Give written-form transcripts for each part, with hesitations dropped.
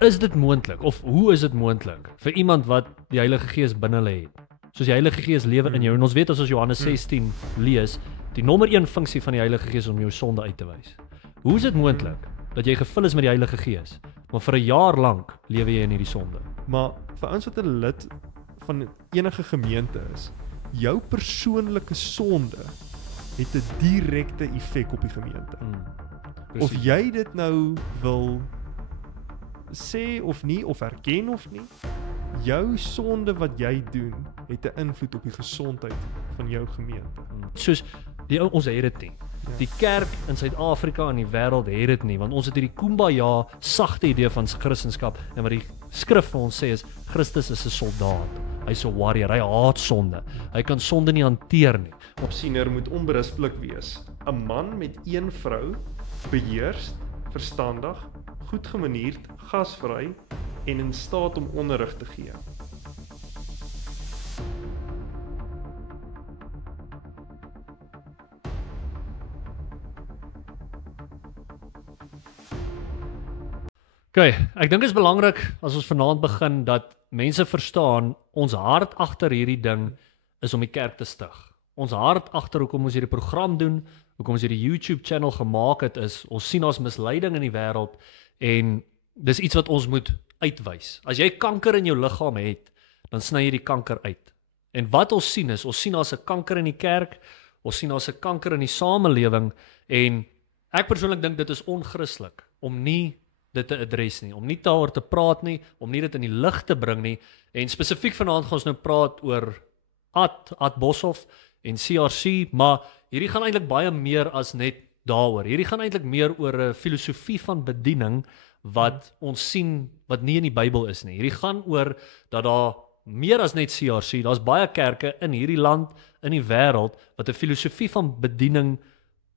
is dit moontlik of hoe is dit moontlik vir iemand wat die Heilige Gees binne hulle het? Soos die Heilige Gees lewe in jou en ons weet as ons Johannes 16 lees, die nommer 1 funksie van die Heilige Gees is om jou sonde uit te wys. Hoe is dit moontlik dat jy gevul is met die Heilige Gees, maar vir 'n jaar lank lewe jy in hierdie sonde? Maar vir ouens wat 'n lid van enige gemeente is, jou persoonlike sonde het 'n direkte effek op die gemeente. Of jy dit nou wil sê of nie, of erken of nie, jou sonde wat jy doen, het 'n invloed op die gesondheid van jou gemeente. Soos ons het dit nie. Die kerk in Suid-Afrika en die wêreld het dit nie, want ons het hierdie kumbaya sagte idee van Christendom en wat die skrif vir ons sê is Christus is 'n soldaat. Hy's 'n warrior, hy haat sonde. Hy kan sonde nie hanteer nie. Opsiener moet onberispelik wees. 'n Man met een vrou, beheerst, verstandig, goed gemanierd, gasvry en in staat om onderrig te gee. Okay, ek dink dit is belangrik as ons vanaand begin dat mense verstaan ons hart agter hierdie ding is om die kerk te stig. Ons hart agter hoekom ons hierdie program doen, hoekom ons hierdie YouTube channel gemaak het is ons sien ons misleiding in die wêreld en dis iets wat ons moet uitwys. As jy kanker in jou liggaam het, dan sny jy die kanker uit. En wat ons sien is, ons sien daar's 'n kanker in die kerk, ons sien daar's 'n kanker in die samelewing en ek persoonlik dink dit is onchristelik om nie dit te adres nie, om nie daaroor te praat nie, om nie dit in die lig te bring nie. En spesifiek vanaand gaan ons nou praat oor Ad Boshoff en CRC, maar hierdie gaan eintlik baie meer as net daaroor. Hierdie gaan eintlik meer oor 'n filosofie van bediening wat ons sien wat nie in die Bybel is nie. Hierdie gaan oor dat daar meer as net CRC, daar's baie kerke in hierdie land, in die wêreld wat 'n filosofie van bediening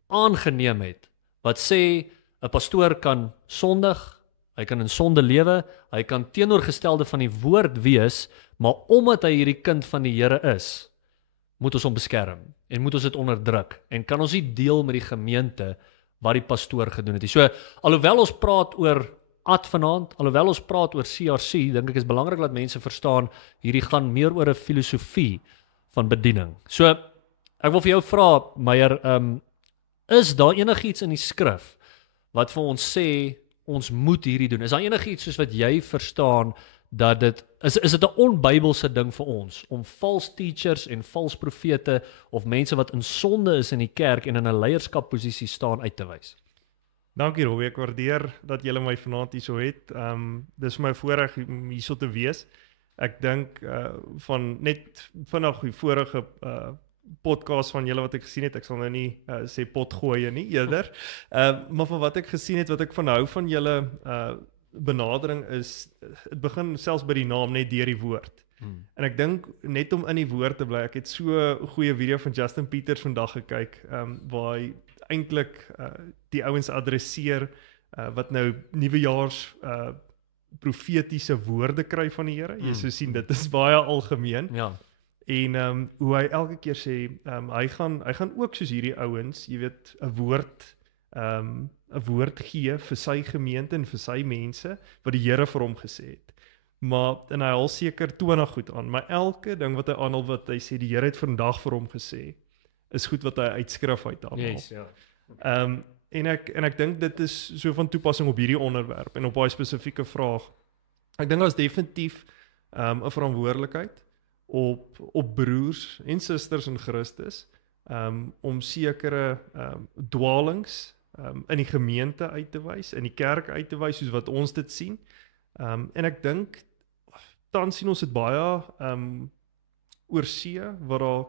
aangeneem het wat sê 'n pastoor kan sondig, hy kan in sonde lewe, hy kan teenoorgestelde van die woord wees, maar omdat hy hierdie kind van die Here is, moet ons hom beskerm en moet ons dit onderdruk en kan ons nie deel met die gemeente wat die pastoor gedoen het. So alhoewel ons praat oor Ad vanaand, alhoewel ons praat oor CRC, dink ek is belangrik dat mense verstaan hierdie gaan meer oor 'n filosofie van bediening. So ek wil vir jou vra, Meyer, is daar enigiets in die skrif wat vir ons sê ons moet hierdie doen? Is daar enigiets soos wat jy verstaan dat dit is dit 'n onbybelse ding vir ons om false teachers en false profete of mense wat in sonde is in die kerk en in 'n leierskapposisie staan uit te wys? Dankie Robbie, ek waardeer dat julle my vanaand hierso het. Dis vir my voorreg om hierso te wees. Ek dink van net vinnig die vorige podcast van julle wat ek gesien het, ek sal nou nie sê pot gooi nie eerder, maar van wat ek gesien het, wat ek van hou van julle benadering is, het begin selfs by die naam net deur die woord. En ek dink net om in die woord te bly, ek het so 'n goeie video van Justin Peters vandag gekyk, waar hy eintlik die ouens adresseer wat nou nuwejaars profetiese woorde kry van die Here. Jy sou sien dit is baie algemeen. Ja. En hoe hy elke keer sê, hy gaan ook soos hierdie ouens, jy weet, 'n woord gee vir sy gemeente en vir sy mense wat die Here vir hom gesê het. Maar en hy haal seker 20 goed aan, maar elke ding wat hy aanhaal wat hy sê die Here het vandag vir hom gesê, is goed wat hy uit skrif uit aanhaal. Yes, ja. En ek dink dit is so van toepassing op hierdie onderwerp en op daai spesifieke vraag. Ek dink daar's definitief 'n verantwoordelikheid op broers en susters in Christus om sekere dwalings in die gemeente uit te wys, in die kerk uit te wys soos wat ons dit sien. En ek dink tans sien ons dit baie oor see waar daar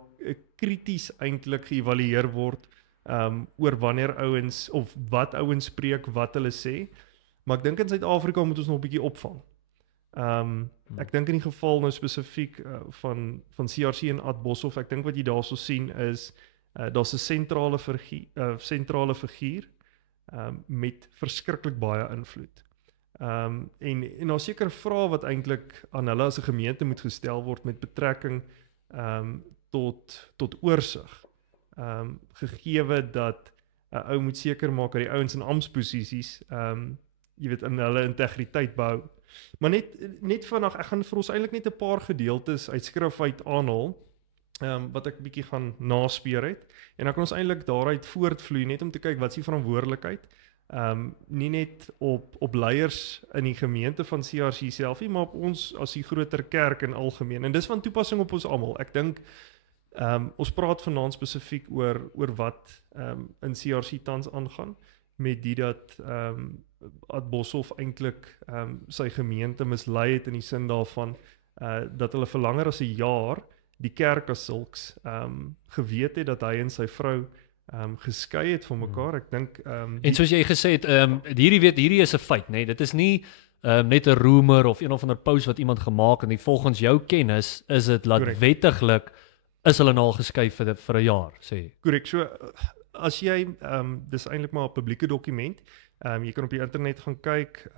krities eintlik geëvalueer word oor wanneer ouens of wat ouens spreek, wat hulle sê. Maar ek dink in Suid-Afrika moet ons nog 'n bietjie opvang. Ek dink in die geval nou spesifiek van CRC en Ad Boshoff, ek dink wat jy daarso sien is daar's 'n sentrale figuur met verskriklik baie invloed. En daar's sekere vrae wat eintlik aan hulle as 'n gemeente moet gestel word met betrekking tot oorsig. Gegeewe dat 'n ou moet seker maak dat die ouens in amptsposisies jy weet in hulle integriteit bou. Maar net vandag, ek gaan vir ons eintlik net 'n paar gedeeltes uit skrif uit aanhaal wat ek bietjie gaan naspeur het en dan kan ons eintlik daaruit voortvloei net om te kyk wat is die verantwoordelikheid nie net op leiers in die gemeente van CRC self nie, maar op ons as die groter kerk in algemeen. En dis van toepassing op ons almal. Ek dink ons praat vanaand spesifiek oor wat in CRC tans aangaan met die dat Ad Boshoff eintlik sy gemeente mislei het in die sin daarvan dat hulle vir langer as 'n jaar die kerk as sulks geweet het dat hy en sy vrou geskei het van mekaar. Ek dink en soos jy gesê het, hierdie is 'n feit, nee, dit is nie net 'n rumor of een of ander post wat iemand gemaak het nie. Volgens jou kennis is dit laat wettiglik is hulle nou al geskei vir 'n jaar, sê. Korrek. So as jy dis eintlik maar 'n publieke dokument. Jy kan op die internet gaan kyk.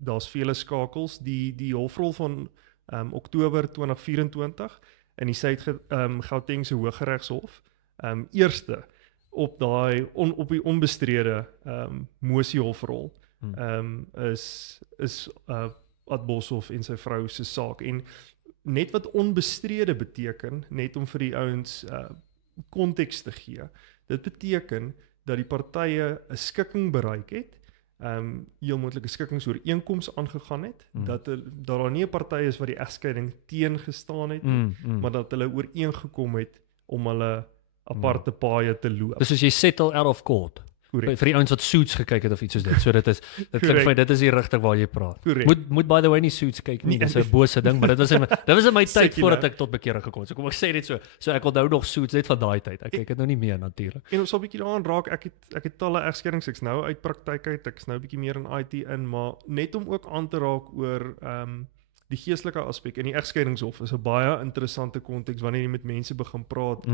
Daar's vele skakels. Die hofrol van Oktober 2024 in die Gautengse Hooggeregshof. Eerste op die onbestrede mosiehofrol is Ad Boshoff en sy vrou se saak. En net wat onbestrede beteken, net om vir die ouens konteks te gee. Dit beteken dat die partye 'n skikking bereik het, heel moontlik 'n skikkingsooreenkoms aangegaan het, dat daar nie 'n party is wat die egskeiding teengestaan het nie, maar dat hulle ooreengekom het om hulle aparte paaie te loop. Dis soos jy settle out of court. Correct. Vir die ouens wat Suits gekyk het of iets soos dit. So dit klink vir my dit is die rigting waar jy praat. Correct. Moet by the way nie Suits kyk nie. Dis 'n bose ding, maar dit was in my tyd voordat ek tot bekering gekom het. So kom ek sê dit so ek onthou nog Suits net van daai tyd. Ek kyk dit nou nie meer natuurlik. En ons sal 'n bietjie daaraan raak. Ek het talle egskeidings, ek's nou uit praktyk uit. Ek's nou 'n bietjie meer in IT in, maar net om ook aan te raak oor die geestelike aspek in die egskeidingshof is 'n baie interessante konteks wanneer jy met mense begin praat.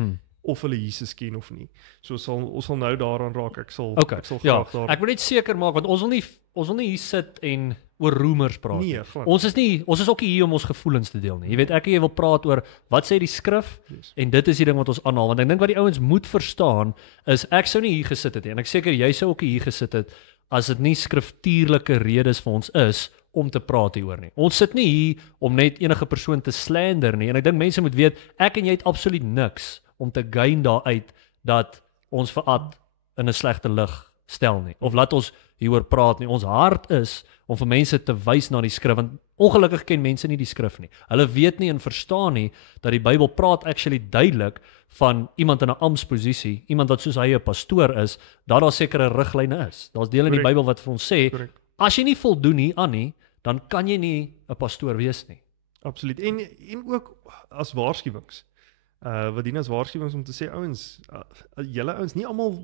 Of hulle Jesus ken of nie. So ons sal nou daaraan raak. Ek sal graag daar. Ek moet net seker maak want ons wil nie hier sit en oor rumors praat. Nee, ons is ook nie hier om ons gevoelens te deel nie. Jy weet ek en jy wil praat oor wat sê die skrif en dit is die ding wat ons aanhaal want ek dink wat die ouens moet verstaan is ek sou nie hier gesit het nie en ek seker jy sou ook hier gesit het as dit nie skriftuurlike redes vir ons is om te praat hieroor nie. Ons sit nie hier om net enige persoon te slander nie en ek dink mense moet weet ek en jy het absoluut niks om te gain daaruit dat ons vir Ad in 'n slegte lig stel nie. Of laat ons hieroor praat nie. Ons hart is om vir mense te wys na die skrif want ongelukkig ken mense nie die skrif nie. Hulle weet nie en verstaan nie dat die Bybel praat actually duidelik van iemand in 'n amptsposisie, iemand wat soos hy 'n pastoor is, dat daar sekere riglyne is. Daar's dele in die Bybel wat vir ons sê as jy nie voldoen nie aan nie, dan kan jy nie 'n pastoor wees nie. Absoluut. En ook as waarskuwings. Wat dien as waarskuwings om te sê ouens, julle ouens nie almal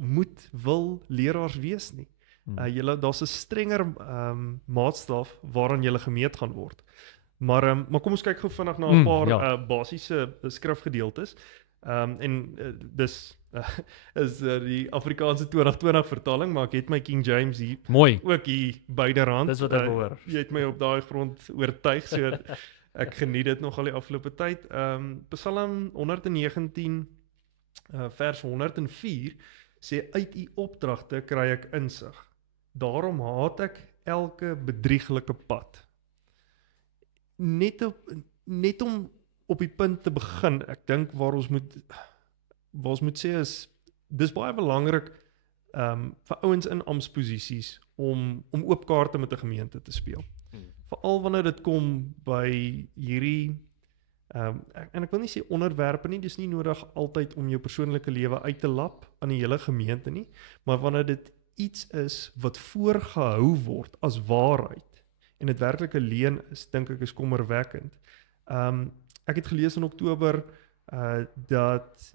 wil leraars wees nie. Daar's 'n strenger maatstaf waaraan julle gemeet gaan word. Maar kom ons kyk gou vinnig na 'n paar basiese skrifgedeeltes. Dis is die Afrikaanse 2020 vertaling, maar ek het my King James hier. Mooi. Ook hier byderhand. Dis wat ek hoor. Jy het my op daai grond oortuig, so ek geniet dit nog al die afgelope tyd. Psalm 119 vers 104 sê uit u opdragte kry ek insig. Daarom haat ek elke bedrieglike pad. Net om op die punt te begin, ek dink waar ons moet sê is dis baie belangrik vir ouens in amptsposisies om oop kaarte met 'n gemeente te speel. Veral wanneer dit kom by hierdie en ek wil nie sê onderwerpe nie, dis nie nodig altyd om jou persoonlike lewe uit te lap aan die hele gemeente nie, maar wanneer dit iets is wat voorgehou word as waarheid en dit werklik 'n leuen is, dink ek is kommerwekkend. Ek het gelees in Oktober dat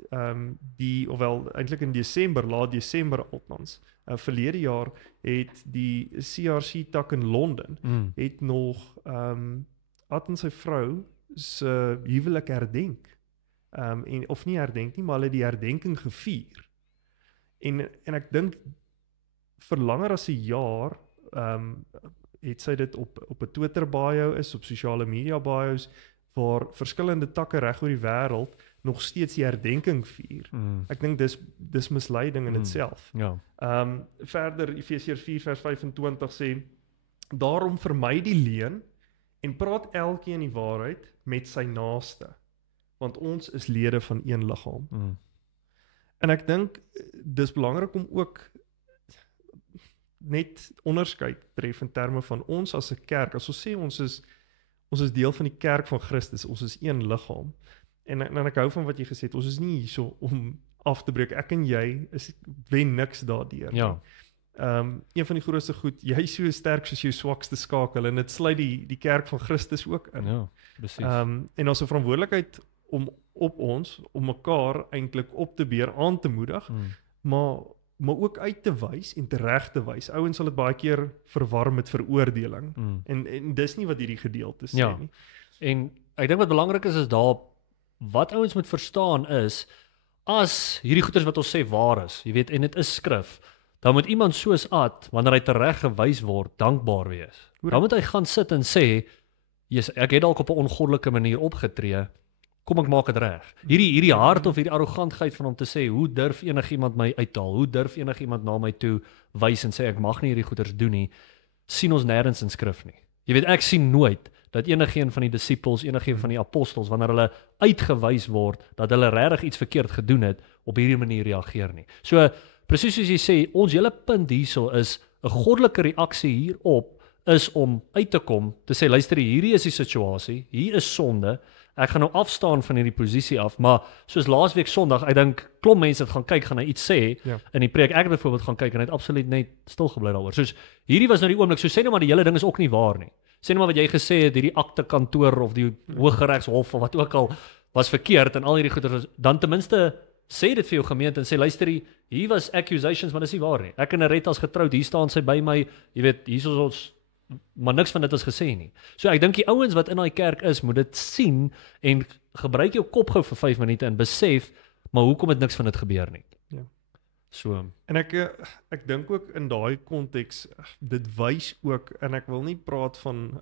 eintlik in Desember, laat Desember althans, verlede jaar het die CRC tak in Londen het nog Ad en sy vrou se huwelik herdenk. Of nie herdenk nie, maar hulle die herdenking gevier. En ek dink vir langer as 'n jaar het sy dit op 'n Twitter bio is, op sosiale media bios, waar verskillende takke reg oor die wêreld nog steeds die herdenking vier. Ek dink dis misleiding in itself. Ja. Verder Efesiërs 4 vers 25 sê Daarom vermy die leuen en praat elkeen die waarheid met sy naaste, want ons is lede van een liggaam. En ek dink dis belangrik om ook net onderskeid tref in terme van ons as 'n kerk. As ons sê ons is deel van die kerk van Christus, ons is een liggaam. En ek hou van wat jy gesê het, ons is nie hierso om af te breek. Ek en jy wen niks daardeur. Ja. Een van die grootste goed, jy is so sterk soos jou swakste skakel en dit sluit die kerk van Christus ook in. Ja, presies. En ons 'n verantwoordelikheid om mekaar eintlik op te beer, aan te moedig, maar ook uit te wys en reg te wys. Ouens sal dit baie keer verwar met veroordeling. En dis nie wat hierdie gedeelte sê nie. En ek dink wat belangrik is daar wat ouens moet verstaan is as hierdie goeders wat ons sê waar is, jy weet, en dit is skrif, dan moet iemand soos Ad, wanneer hy tereg gewys word, dankbaar wees. Dan moet hy gaan sit en sê, ek het dalk op 'n ongoddelike manier opgetree, kom ek maak dit reg. Hierdie hart of hierdie arrogantheid van hom te sê, hoe durf enigiemand my uithaal? Hoe durf enigiemand na my toe wys en sê ek mag nie hierdie goeders doen nie? Sien ons nêrens in skrif nie. Jy weet, ek sien nooit dat enigeen van die disippels, enigeen van die apostels, wanneer hulle uitgewys word dat hulle regtig iets verkeerd gedoen het, op hierdie manier reageer nie. So presies soos jy sê, ons hele punt hierso is 'n goddelike reaksie hierop is om uit te kom, te sê luister, hierdie is die situasie, hier is sonde. Ek gaan nou afstaan van hierdie posisie af, maar soos laasweek Sondag, ek dink klomp mense het gaan kyk, gaan hy iets sê in die preek. Ek het byvoorbeeld gaan kyk en hy het absoluut net stil gebly daaroor. Soos hierdie was nou die oomblik. So sê nou maar die hele ding is ook nie waar nie. Sê nou maar wat jy gesê het, hierdie aktekantoor of die Hooggeregshof of wat ook al was verkeerd en al hierdie goeie, dan ten minste sê dit vir jou gemeente en sê luister, hier was accusations, maar dis nie waar nie. Ek en Aretha is getroud, hier staan sy by my, jy weet, hier is ons, maar niks van dit is gesê nie. So ek dink die ouens wat in daai kerk is, moet dit sien en gebruik jou kop gou vir 5 minute en besef, maar hoekom het niks van dit gebeur nie. Ja. So. En ek dink ook in daai konteks, dit wys ook, en ek wil nie praat van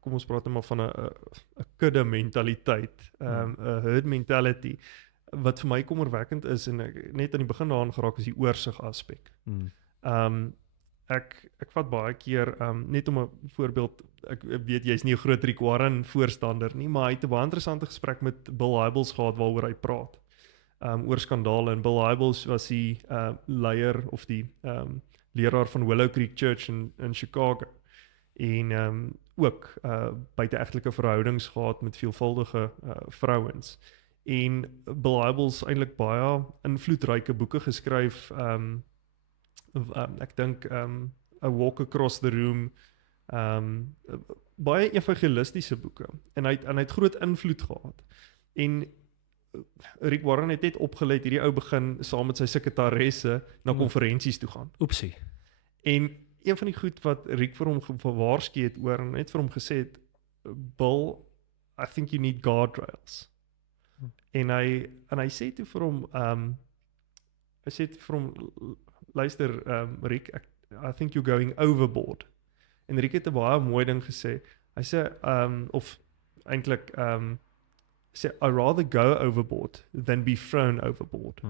kom ons praat maar van 'n kudde mentaliteit, 'n herd mentality. Wat vir my kommerwekkend is, en ek net aan die begin daaraan geraak, is die oorsig aspek. Ek vat baie keer, net om 'n voorbeeld, ek weet jy's nie 'n groot Rick Warren voorstander nie, maar hy het 'n baie interessante gesprek met Bill Hybels gehad waaroor hy praat, oor skandale, en Bill Hybels was die leier of die leraar van Willow Creek Church in Chicago, en ook buiteegtelike verhoudings gehad met veelvuldige vrouens. En Bill Hybels eintlik baie invloedryke boeke geskryf, ek dink A Walk Across the Room, baie evangelistiese boeke, en hy het groot invloed gehad. En Rick Warren het net opgeleid, hierdie ou begin saam met sy sekretaresse na konferensies toe gaan. Oepsie. En een van die goed wat Rick vir hom gewaarsku het oor, en net vir hom gesê het, Bill, I think you need guardrails. En hy sê toe vir hom, luister, Rick, I think you're going overboard. En Rick het 'n baie mooi ding gesê. Hy sê, of eintlik, sê, I rather go overboard than be thrown overboard.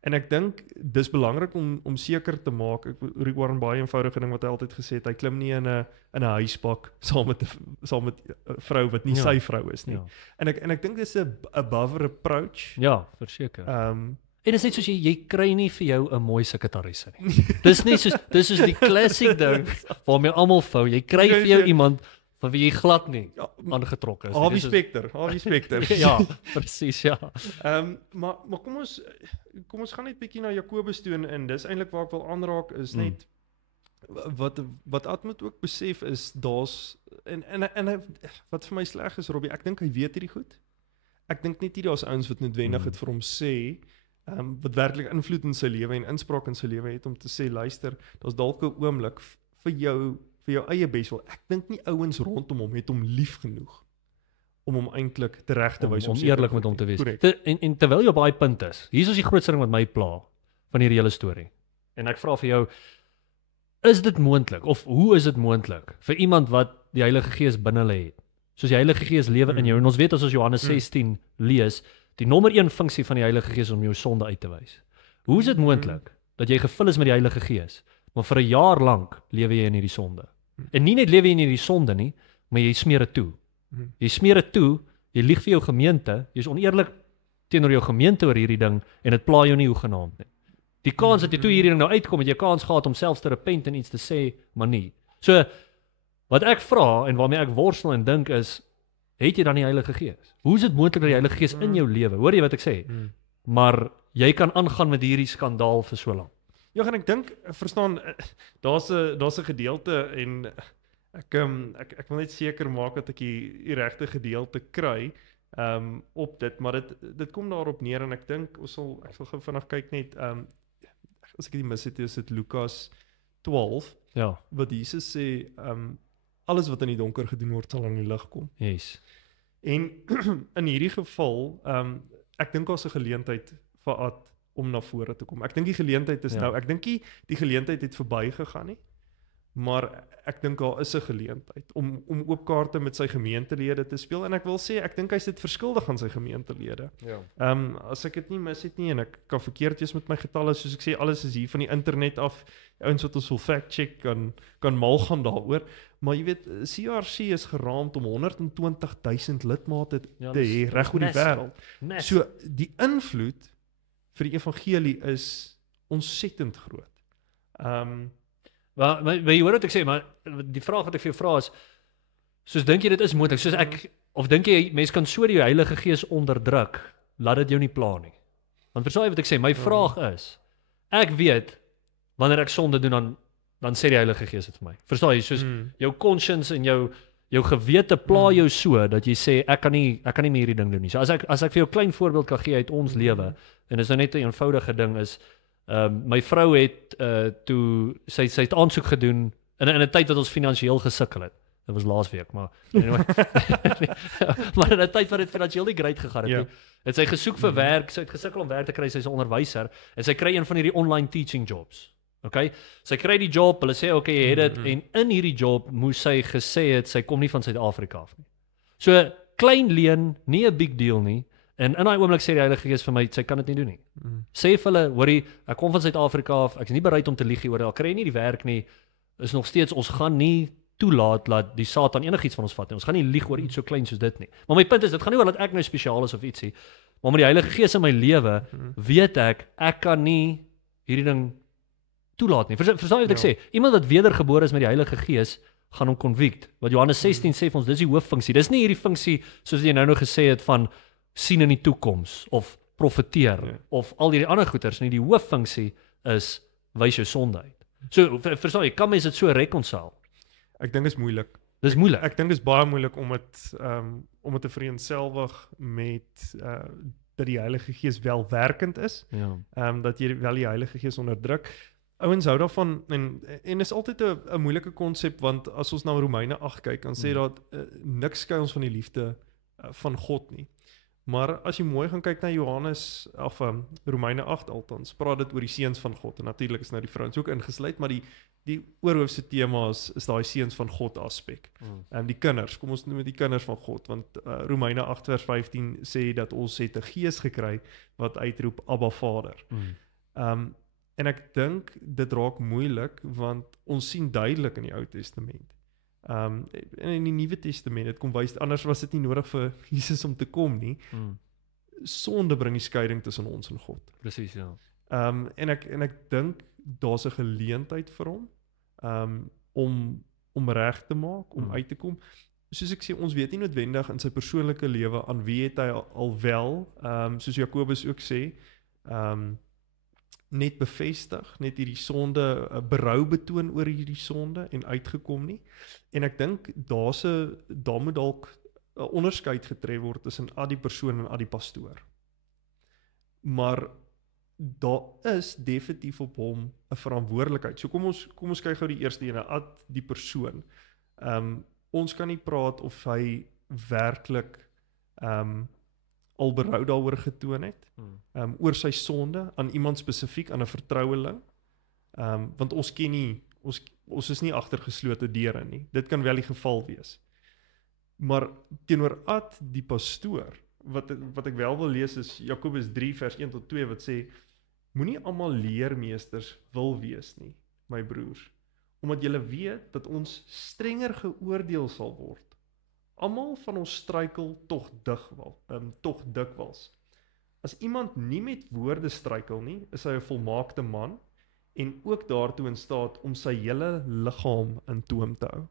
En ek dink, dis belangrik om seker te maak, Rick Warren baie eenvoudige ding wat hy altyd gesê het, hy klim nie in 'n huispak saam met 'n vrou wat nie sy vrou is nie. Ja. En ek dink dis 'n above approach. Ja, verseker. En dit is net soos jy kry nie vir jou 'n mooi sekretarisse nie. Dis soos die classic ding waarmee almal vou. Jy kry vir jou iemand van wie jy glad nie aangetrokke is. Harvey Specter. Ja, presies, ja. Maar kom ons gaan net bietjie na Jakobus toe, en dis eintlik waar ek wil aanraak, is net wat Ad moet ook besef is, daar's en wat vir my sleg is, Robbie, ek dink hy weet hierdie goed. Ek dink net nie daar's ouens wat noodwendig het vir hom sê, wat werklik invloed in sy lewe en inspraak in sy lewe het, om te sê, luister, daar's dalk 'n oomblik vir jou eie beswil. Ek dink nie ouens rondom hom het hom lief genoeg om hom eintlik reg te wys, om eerlik met hom te wees. Correct. En terwyl jy op daai punt is, hier is die grootste ding wat my pla van hierdie hele storie. En ek vra vir jou, is dit moontlik, of hoe is dit moontlik vir iemand wat die Heilige Gees binne hulle het? Soos die Heilige Gees lewe in jou, en ons weet as ons Johannes 16 lees, die nommer 1 funksie van die Heilige Gees om jou sonde uit te wys. Hoe is dit moontlik dat jy gevul is met die Heilige Gees, maar vir 'n jaar lank lewe jy in hierdie sonde. En nie net lewe jy in hierdie sonde nie, maar jy smeer dit toe. Jy smeer dit toe, jy lieg vir jou gemeente, jy's oneerlik teenoor jou gemeente oor hierdie ding en dit pla jou nie hoegenaamd nie. Die kans dat jy toe hierdie ding nou uitkom, het jy kans gehad om selfs te repent en iets te sê, maar nie. So wat ek vra en waarmee ek worstel en dink is, het jy dan die Heilige Gees? Hoe is dit moontlik dat die Heilige Gees in jou lewe? Hoor jy wat ek sê? Maar jy kan aangaan met hierdie skandaal vir so lank. Ja, en ek dink, verstaan, daar's 'n gedeelte en ek wil net seker maak dat ek die regte gedeelte kry op dit, maar dit kom daarop neer en ek dink ek sal gou vinnig kyk net as ek dit mis het, is dit Lukas 12 Ja, wat Jesus sê alles wat in die donker gedoen word sal in die lig kom. yes. En in hierdie geval ek dink daar's 'n geleentheid vir Ad om na vore te kom. Ek dink die geleentheid is nou, ek dink die geleentheid het verbygegaan nie, maar ek dink daar is 'n geleentheid om oop kaarte met sy gemeentelede te speel en ek wil sê ek dink hy's dit verskuldig aan sy gemeentelede. Ja. As ek dit nie mis het nie en ek kan verkeerd wees met my getalle, soos ek sê, alles is hier van die internet af. Ouens wat ons wil fact check kan mal gaan daaroor, maar jy weet CRC is geraamd om 120,000 lidmate te hê reg oor die wêreld. So die invloed vir die evangelie is ontsettend groot. Maar jy hoor wat ek sê, maar die vraag wat ek vir jou vra is, soos dink jy dit is moontlik, soos ek, of dink jy mense kan so die Heilige Gees onderdruk, laat dit jou nie pla nie? Want verstaan jy wat ek sê, my vraag is, ek weet, wanneer ek sonde doen, dan sê die Heilige Gees dit vir my. Verstaan jy, soos jou conscience en jou gewete pla jou so, dat jy sê, ek kan nie meer hierdie ding doen nie. So as ek vir jou 'n klein voorbeeld kan gee uit ons lewe, en is nou net 'n eenvoudige ding is, my vrou het toe sy het aansoek gedoen in 'n tyd wat ons finansiëel gesukkel het. Dit was laasweek, maar anyway. Maar in 'n tyd wat dit finansiëel nie great gegaan het nie. Het sy gesoek vir werk, sy het gesukkel om werk te kry, sy's 'n onderwyser en sy kry een van hierdie online teaching jobs. Okay? Sy kry die job, hulle sê okay, jy het dit en in hierdie job moes sy gesê het sy kom nie van Suid-Afrika af nie. So klein leen, nie 'n big deal nie. En in daai oomblik sê die Heilige Gees vir my, sy kan dit nie doen nie. Sê vir hulle, hoorie, ek kom van Suid-Afrika af, ek is nie bereid om te lieg oor dit, al kry jy nie die werk nie, is nog steeds, ons gaan nie toelaat dat die Satan enigiets van ons vat nie. Ons gaan nie lieg oor iets so klein soos dit nie. Maar my punt is, dit gaan nie oor dat ek nou spesiaal is of ietsie, maar met die Heilige Gees in my lewe, weet ek kan nie hierdie ding toelaat nie. Verstaan jy wat ek sê? Iemand wat wedergebore is met die Heilige Gees, gaan hom convict. Wat Johannes 16 sê vir ons, dis die hooffunksie. Dis nie hierdie funksie, soos jy nou gesê het, van sien in die toekoms, of profeteer, of al die ander goeters nie. Die hooffunksie is, wys jou sonde uit. So, verstaan jy, kan mens dit so reconcile? Ek dink is moeilik. Dis moeilik. Ek dink is baie moeilik om dit te vereenselwig met dat die Heilige Gees wel werkend is. Ja. Dat jy wel die Heilige Gees onderdruk. Ouens hou daarvan en is altyd 'n moeilike konsep, want as ons na Romeine 8 kyk, dan sê dat niks skei ons van die liefde van God nie. Maar as jy mooi gaan kyk na Romeine 8 althans, praat dit oor die seuns van God, en natuurlik is nou die vrouens ook ingesluit, maar die oorhoofse tema is daai seuns van God aspek. Die kinders, kom ons noem dit die kinders van God, want Romeine 8 vers 15 sê dat ons het 'n gees gekry wat uitroep Abba Vader. En ek dink dit raak moeilik, want ons sien duidelik in die Ou Testament. En in die Nuwe Testament, dit kom wys, anders was dit nie nodig vir Jesus om te kom nie. Sonde bring die skeiding tussen ons en God. Presies, ja. En ek dink daar's 'n geleentheid vir hom om reg te maak, om uit te kom. Soos ek sê, ons weet nie noodwendig in sy persoonlike lewe aan wie het hy al wel, soos Jakobus ook sê, net bevestig, net hierdie sonde, berou betoon oor hierdie sonde en uitgekom nie. En ek dink daar moet dalk 'n onderskeid getref word tussen Ad die persoon en Ad die pastoor. Maar daar is definitief op hom 'n verantwoordelikheid. So kom ons kyk gou die eerste ene, Ad die persoon. Ons kan nie praat of hy werklik al berou daaroor getoon het, oor sy sonde, aan iemand spesifiek, aan 'n vertroueling, want ons ken nie, ons is nie agter geslote deure nie, dit kan wel die geval wees. Maar teenoor Ad, die pastoor, wat ek wel wil lees is Jakobus 3 vers 1 tot 2, wat sê, moenie almal leermeesters wil wees nie, my broers, omdat julle weet dat ons strenger geoordeel sal word. Almal van ons struikel tog dikwels. As iemand nie met woorde struikel nie, is hy 'n volmaakte man en ook daartoe in staat om sy hele liggaam in toom te hou.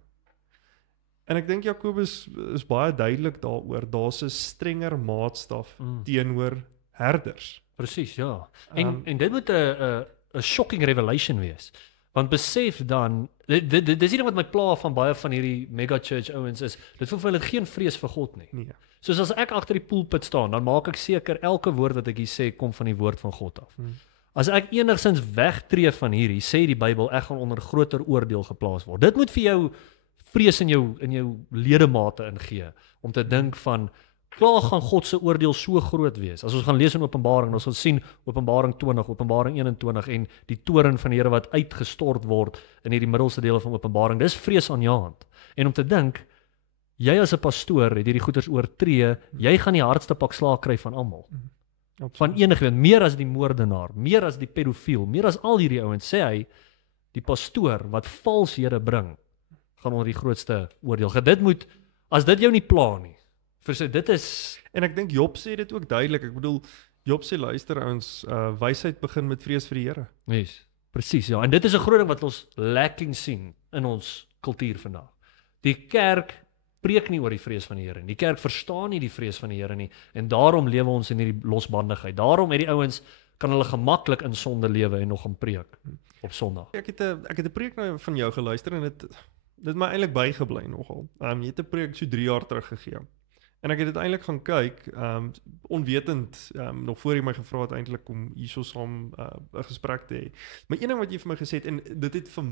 En ek dink Jakobus is baie duidelik daaroor, daar's 'n strenger maatstaf teenoor herders. Presies, ja. En dit moet 'n shocking revelation wees. Want besef dan, dis nie wat my pla van baie van hierdie mega church ouens is, dit voel vir hulle geen vrees vir God nie. Nee. Soos as ek agter die pulpit staan, dan maak ek seker elke woord wat ek hier sê kom van die woord van God af. As ek enigsins wegtree van hierdie, sê die Bybel, ek gaan onder groter oordeel geplaas word. Dit moet vir jou vrees in jou ledemate ingee, om te dink van, klaar gaan God se oordeel so groot wees. As ons gaan lees in Openbaring, ons sal sien Openbaring 20, Openbaring 21 en die toren van die Here wat uitgestort word in hierdie middelste dele van Openbaring. Dis vreesaanjaend. En om te dink, jy as 'n pastoor het hierdie goeters oortree, jy gaan die hardste pak slaag kry van almal. Van enigiemand, meer as die moordenaar, meer as die pedofiel, meer as al hierdie ouens, sê hy, die pastoor wat valshede bring, gaan onder die grootste oordeel. Dit moet, as dit jou nie pla nie, vir dit is. En ek dink Job sê dit ook duidelik. Ek bedoel, Job sê luister ouens, wysheid begin met vrees vir die Here. Yes, presies, ja. En dit is 'n groot ding wat ons lacking sien in ons kultuur vandag. Die kerk preek nie oor die vrees van die Here nie. Die kerk verstaan nie die vrees van die Here nie en daarom lewe ons in hierdie losbandigheid. Daarom het die ouens kan hulle gemaklik in sonde lewe en nog gaan preek op Sondag. Ek het 'n preek nou van jou geluister en dit my eintlik bygebly nogal. Jy het 'n preek so 3 jaar terug gegee. En ek het dit eintlik gaan kyk, onwetend, nog voor jy my gevra het eintlik om hierso saam 'n gesprek te hê. Maar een ding wat jy vir my gesê het, en dit het vir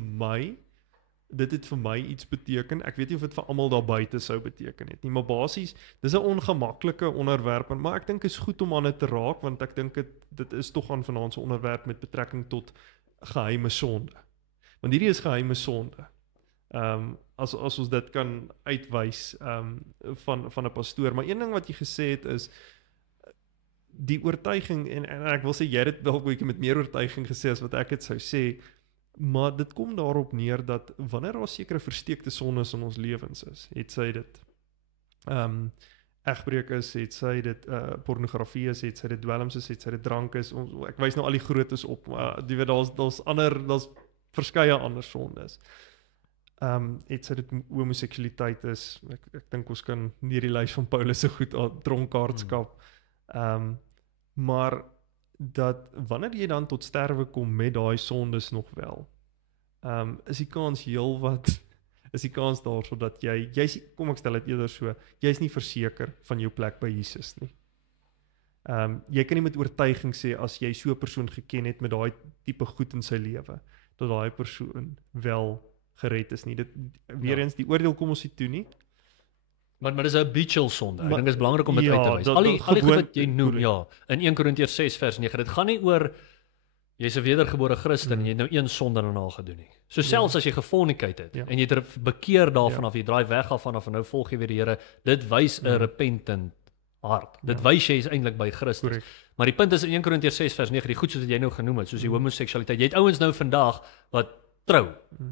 my iets beteken. Ek weet nie of dit vir almal daar buite sou beteken het nie, maar basies, dis 'n ongemaklike onderwerp, maar ek dink is goed om aan dit te raak, want ek dink dit is tog aan vanaand se onderwerp met betrekking tot geheime sonde. Want hierdie is geheime sonde. As ons dit kan uitwys van 'n pastoor. Maar een ding wat jy gesê het is die oortuiging, en ek wil sê jy het dit dalk 'n bietjie met meer oortuiging gesê as wat ek dit sou sê, maar dit kom daarop neer dat wanneer daar sekere versteekte sondes in ons lewens is, het sy dit egbreek is, het sy dit pornografie is, het sy dit dwelms is, het sy dit drank is, ek wys nou al die grootes op, die weet daar's verskeie ander sondes. Het sy dit homoseksualiteit is, ek dink ons kan nie die lys van Paulus se goed, dronkaardskap, maar dat wanneer jy dan tot sterwe kom met daai sondes nog wel, is die kans is die kans daar sodat jy kom ek stel dit eerder so, jy is nie verseker van jou plek by Jesus nie. Jy kan nie met oortuiging sê as jy so 'n persoon geken het met daai tipe goed in sy lewe, dat daai persoon wel gered is nie. Dit weer eens die oordeel kom ons nie toe nie. Maar dis 'n habitual sonde. Ek dink dit is belangrik om dit uit te wys. Al die goed wat jy noem, ja, in 1 Korintiërs 6 vers 9, dit gaan nie oor jy's 'n wedergebore Christen en jy het nou een sonde daarna gedoen nie. So selfs as jy gefornicate het en jy het bekeer daarvan af, jy draai weg daarvan af en nou volg jy weer die Here, dit wys 'n repentant hart. Dit wys jy is eintlik by Christus. Correct. Maar die punt is in 1 Korintiërs 6 vers 9, die goed soos wat jy nou genoem het, soos die homoseksualiteit. Jy het ouens nou vandag wat trou.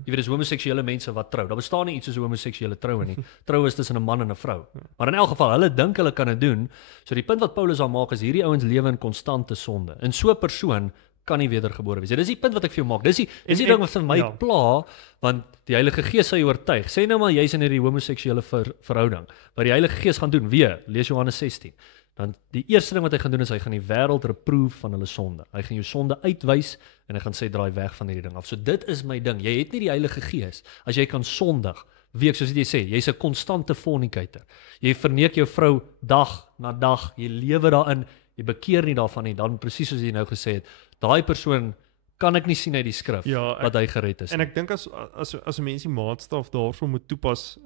Jy weet, dis homoseksuele mense wat trou. Daar bestaan nie iets soos homoseksuele troue nie. Trou is tussen 'n man en 'n vrou. Maar in elk geval, hulle dink hulle kan dit doen. So die punt wat Paulus daar maak is hierdie ouens lewe in konstante sonde. En so 'n persoon kan nie wedergebore wees. Dis die punt wat ek vir jou maak. Dis die ding wat vir my pla, want die Heilige Gees sal jou oortuig. Sê nou maar jy's in hierdie homoseksuele verhouding. Wat die Heilige Gees gaan doen, lees Johannes 16. Dan die eerste ding wat hy gaan doen is hy gaan die wêreld reproof van hulle sonde. Hy gaan jou sonde uitwys en hy gaan sê draai weg van hierdie ding af. So dit is my ding. Jy het nie die Heilige Gees as jy kan sondig. Week soos jy sê, jy's 'n konstante fornicator. Jy verneek jou vrou dag na dag. Jy lewe daarin. Jy bekeer nie daarvan nie. Dan presies soos jy nou gesê het, daai persoon kan ek nie sien uit die skrif wat hy gered is. En ek dink as 'n mens die maatstaf daarvoor moet toepas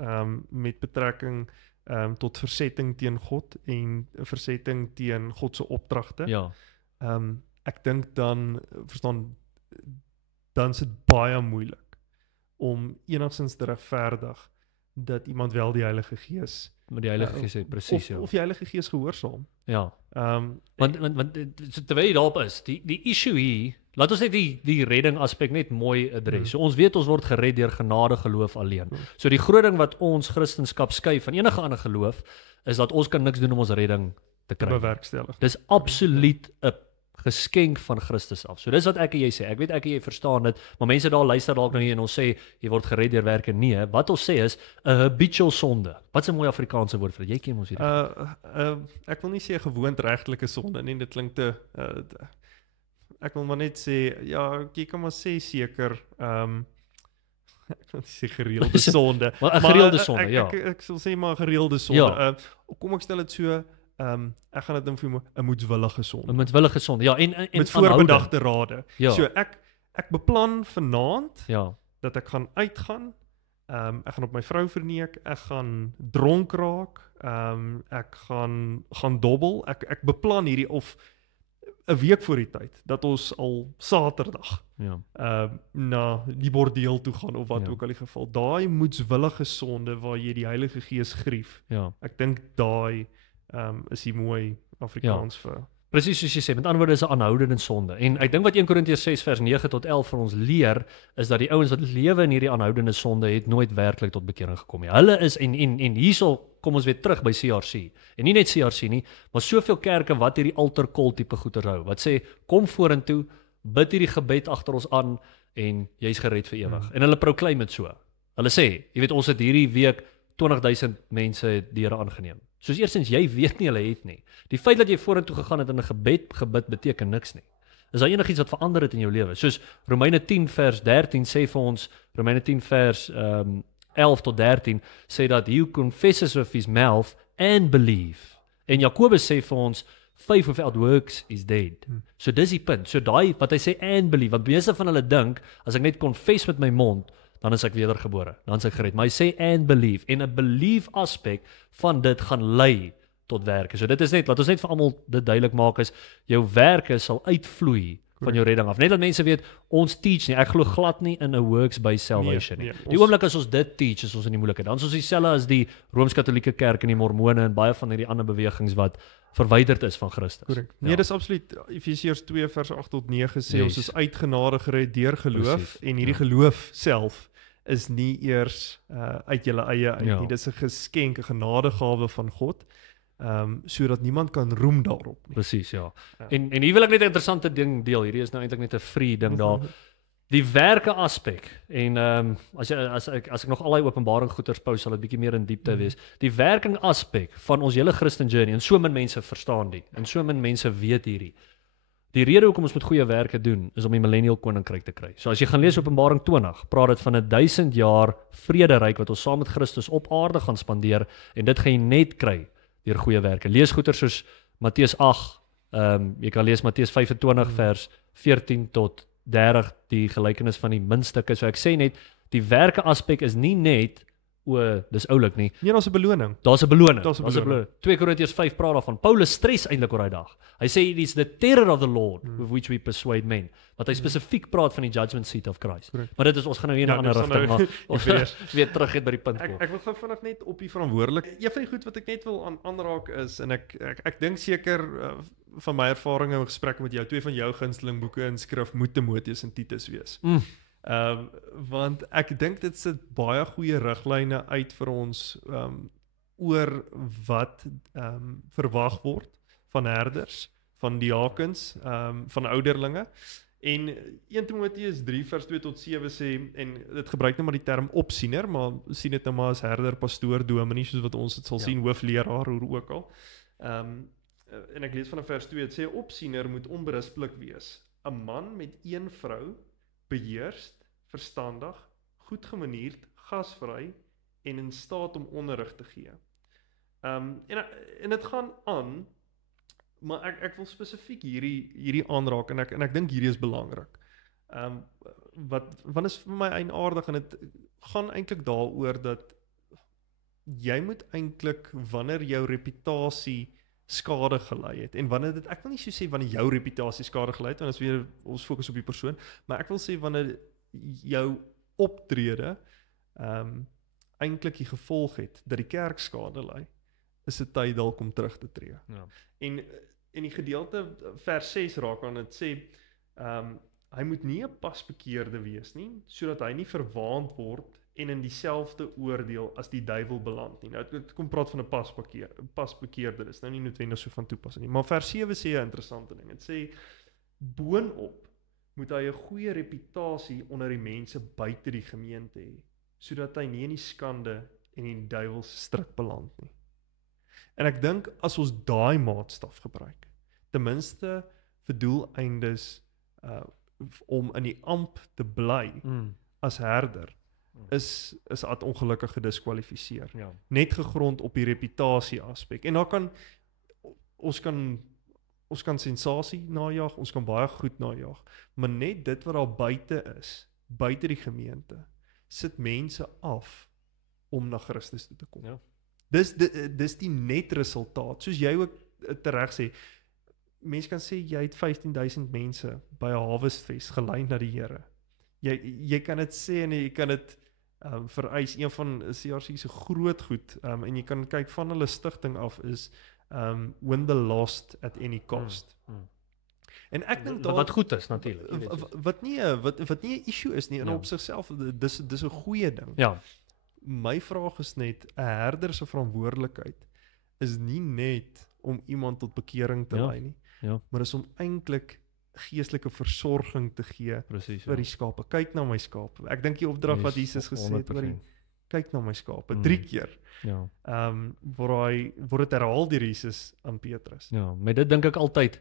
met betrekking tot versetting teen God en versetting teen God se opdragte. Ja. Ek dink dan is dit baie moeilik om enigstens te regverdig dat iemand wel die Heilige Gees met die Heilige Gees het presies of die Heilige Gees gehoorsaam. Ja. Want terwyl jy daarop is, die issue hier Laat ons net die redding aspek net mooi adres. So ons weet ons word gered deur genade geloof alleen. So die groot ding wat ons Christendom skei van enige ander geloof is dat ons kan niks doen om ons redding te kry. Bewerkstellig. Dis absoluut 'n geskenk van Christus af. So dis wat ek en jy sê. Ek weet ek en jy verstaan dit, maar mense daar luister dalk nou hier en ons sê jy word gered deur werke. Nee, wat ons sê is 'n habitual sonde. Wat 'n mooi Afrikaanse woord vir dit? Jy ken ons hier. Ek wil nie sê gewoond regtelike sonde nie, dit klink te ek wil maar net sê ja, jy kan maar sê seker ek wil nie sê gereelde sonde. Maar 'n gereelde sonde, ja. Ek sal sê maar gereelde sonde. Ja. Kom ek stel dit so ek gaan dit vir 'n moedswillige sonde. 'n moedswillige sonde. Ja, en met voorbedagte rade. Ja. So ek beplan vanaand Ja. dat ek gaan uitgaan. Ek gaan op my vrou verneek, ek gaan dronk raak, ek gaan dobbel. Ek beplan hierdie of 'n week voor die tyd dat ons al Saterdag Ja. na die bordeel toe gaan of wat Ja. ook al die geval. Daai moedswillige sonde waar jy die Heilige Gees grief. Ja. Ek dink daai is die mooi Afrikaans vir Presies soos jy sê, met ander woorde is 'n aanhoudende sonde. En ek dink wat 1 Korintiërs 6 vers 9 tot 11 vir ons leer, is dat die ouens wat lewe in hierdie aanhoudende sonde het nooit werklik tot bekering gekom nie. Hulle is en hierso kom ons weer terug by CRC. En nie net CRC nie, maar soveel kerke wat hierdie altar call tipe goeie hou. Wat sê kom vorentoe, bid hierdie gebed agter ons aan en jy's gered vir ewig. En hulle proclaim dit so. Hulle sê, jy weet ons het hierdie week 20,000 mense die Here aangeneem. Soos eerstens jy weet nie hulle het nie. Die feit dat jy vorentoe gegaan het en 'n gebid beteken niks nie. Is daar enigiets wat verander het in jou lewe? Soos Romeine 10 vers 13 sê vir ons, Romeine 10 vers 11 tot 13 sê dat he who confesses with his mouth and believe. En Jakobus sê vir ons faith without works is dead. So dis die punt. So daai wat hy sê and believe, want meeste van hulle dink as ek net confess met my mond, dan is ek wedergebore, dan is ek gered. Maar hy sê and believe, en 'n belief aspek van dit gaan lei tot werke. So dit is net, laat ons net vir almal dit duidelik maak is, jou werke sal uitvloei van jou redding af. Net dat mense weet, ons teach nie, ek glo glad nie in 'n works-based salvation nie. Die oomblik as ons dit teach, is ons in die moeilikheid. Dan is ons dieselfde as die Rooms-Katolieke Kerk en die Mormone en baie van hierdie ander bewegings wat verwyderd is van Christus. Korrek. Nee, dis absoluut. Efesiërs 2 vers 8 tot 9 sê ons is uit genade gered deur geloof en hierdie geloof self is nie eers uit julle eie uit nie. Dis 'n geskenk, 'n genadegawe van God. Sodat niemand kan roem daarop nie. Presies, ja. En hier wil ek net 'n interessante ding deel. Hierdie is nou eintlik net 'n free ding daar. Die werke aspek en as ek nog al die openbaring goeters pou sal dit bietjie meer in diepte wees. Die werking aspek van ons hele Christian journey en so min mense verstaan dit en so min mense weet hierdie. Die rede hoekom ons met goeie werke doen is om die millennial koninkryk te kry. So as jy gaan lees Openbaring 20, praat dit van 'n 1000 jaar vrederyk wat ons saam met Christus op aarde gaan spandeer en dit gaan jy net kry deur goeie werke. Lees goeie soos Matteus 8, jy kan lees Matteus 25 vers 14 tot 30 die gelykenis van die muntstukke. So ek sê net die werke aspek is nie net dis oulik nie. Nee, daar's 'n beloning. Daar's 'n beloning. Daar's 'n beloning. 2 Korintiërs 5 praat daarvan. Paulus stres eintlik oor daai dag. Hy sê it is the terror of the Lord with which we persuade men. Wat hy spesifiek praat van die judgment seat of Christ. Maar dit is ons gaan nou hier in 'n ander rigting maar ons weer terug het by die punt kom. Ek wil gou vinnig net op die verantwoordelik. Een van die goed wat ek net wil aanraak is en ek dink seker van my ervarings en gesprekke met jou, 2 van jou gunsteling boeke in skrif moet Timoteus en Titus wees. Want ek dink dit sit baie goeie riglyne uit vir ons oor wat verwag word van herders, van diakens, van ouderlinge. En 1 Timoteus 3 vers 2 tot 7 sê, en dit gebruik nou maar die term opsiener, maar sien dit nou maar as herder, pastoor, dominee, soos wat ons dit sal sien, hoofleraar, hoe ook al. En ek lees van vers 2, het sê, opsiener moet onberispelik wees. 'n man met 1 vrou, beheerst, verstandig, goed gemanierd, gasvry en in staat om onderrig te gee. En dit gaan aan, maar ek wil spesifiek hierdie aanraak en ek dink hierdie is belangrik. Wat is vir my eienaardig en dit gaan eintlik daaroor dat jy moet eintlik wanneer jou reputasie skade gelei het en wanneer dit ek wil nie so sê wanneer jou reputasie skade gelei het want as weer ons fokus op die persoon, maar ek wil sê wanneer jou optrede eintlik die gevolg het dat die kerk skade ly, is dit tyd dalk om terug te tree. En die gedeelte vers 6 raak aan dit sê hy moet nie 'n pasbekeerde wees nie, sodat hy nie verwaand word en in dieselfde oordeel as die duiwel beland nie. Nou dit kom praat van 'n pasbekeerde, dis nou nie noodwendig so van toepassing nie. Maar vers 7 sê 'n interessante ding. Dit sê boonop moet hy 'n goeie reputasie onder die mense buite die gemeente hê, sodat hy nie in die skande en in die duiwel se struik beland nie. En ek dink as ons daai maatstaf gebruik, ten minste vir doeleindes om in die amp te bly as herder, is ad ongelukkig gediskwalifiseer. Ja. Net gegrond op die reputasie aspek. En daar kan ons kan sensasie najag, ons kan baie goed najag, maar net dit wat daar buite is, buite die gemeente, sit mense af om na Christus toe te kom. Ja. Dis die net resultaat, soos jy ook tereg sê, mense kan sê, jy het 15,000 mense by 'n Harvestfees gelei na die Here. Jy kan dit sê en jy kan dit vereis, een van CRC se groot goed, en jy kan kyk van hulle stigting af is, win the lost at any cost. En ek dink wat goed is natuurlik. Wat nie 'n issue is nie, en op sigself, dis 'n goeie ding. Ja. My vraag is net, 'n herder se verantwoordelikheid is nie net om iemand tot bekering te lei nie, maar is om eintlik geestelike versorging te gee vir die skape. Kyk na my skape. Ek dink die opdrag wat Jesus gesê het oor kyk na my skape, 3 keer. Ja. Word dit herhaal deur Jesus aan Petrus. Ja, met dit dink ek altyd,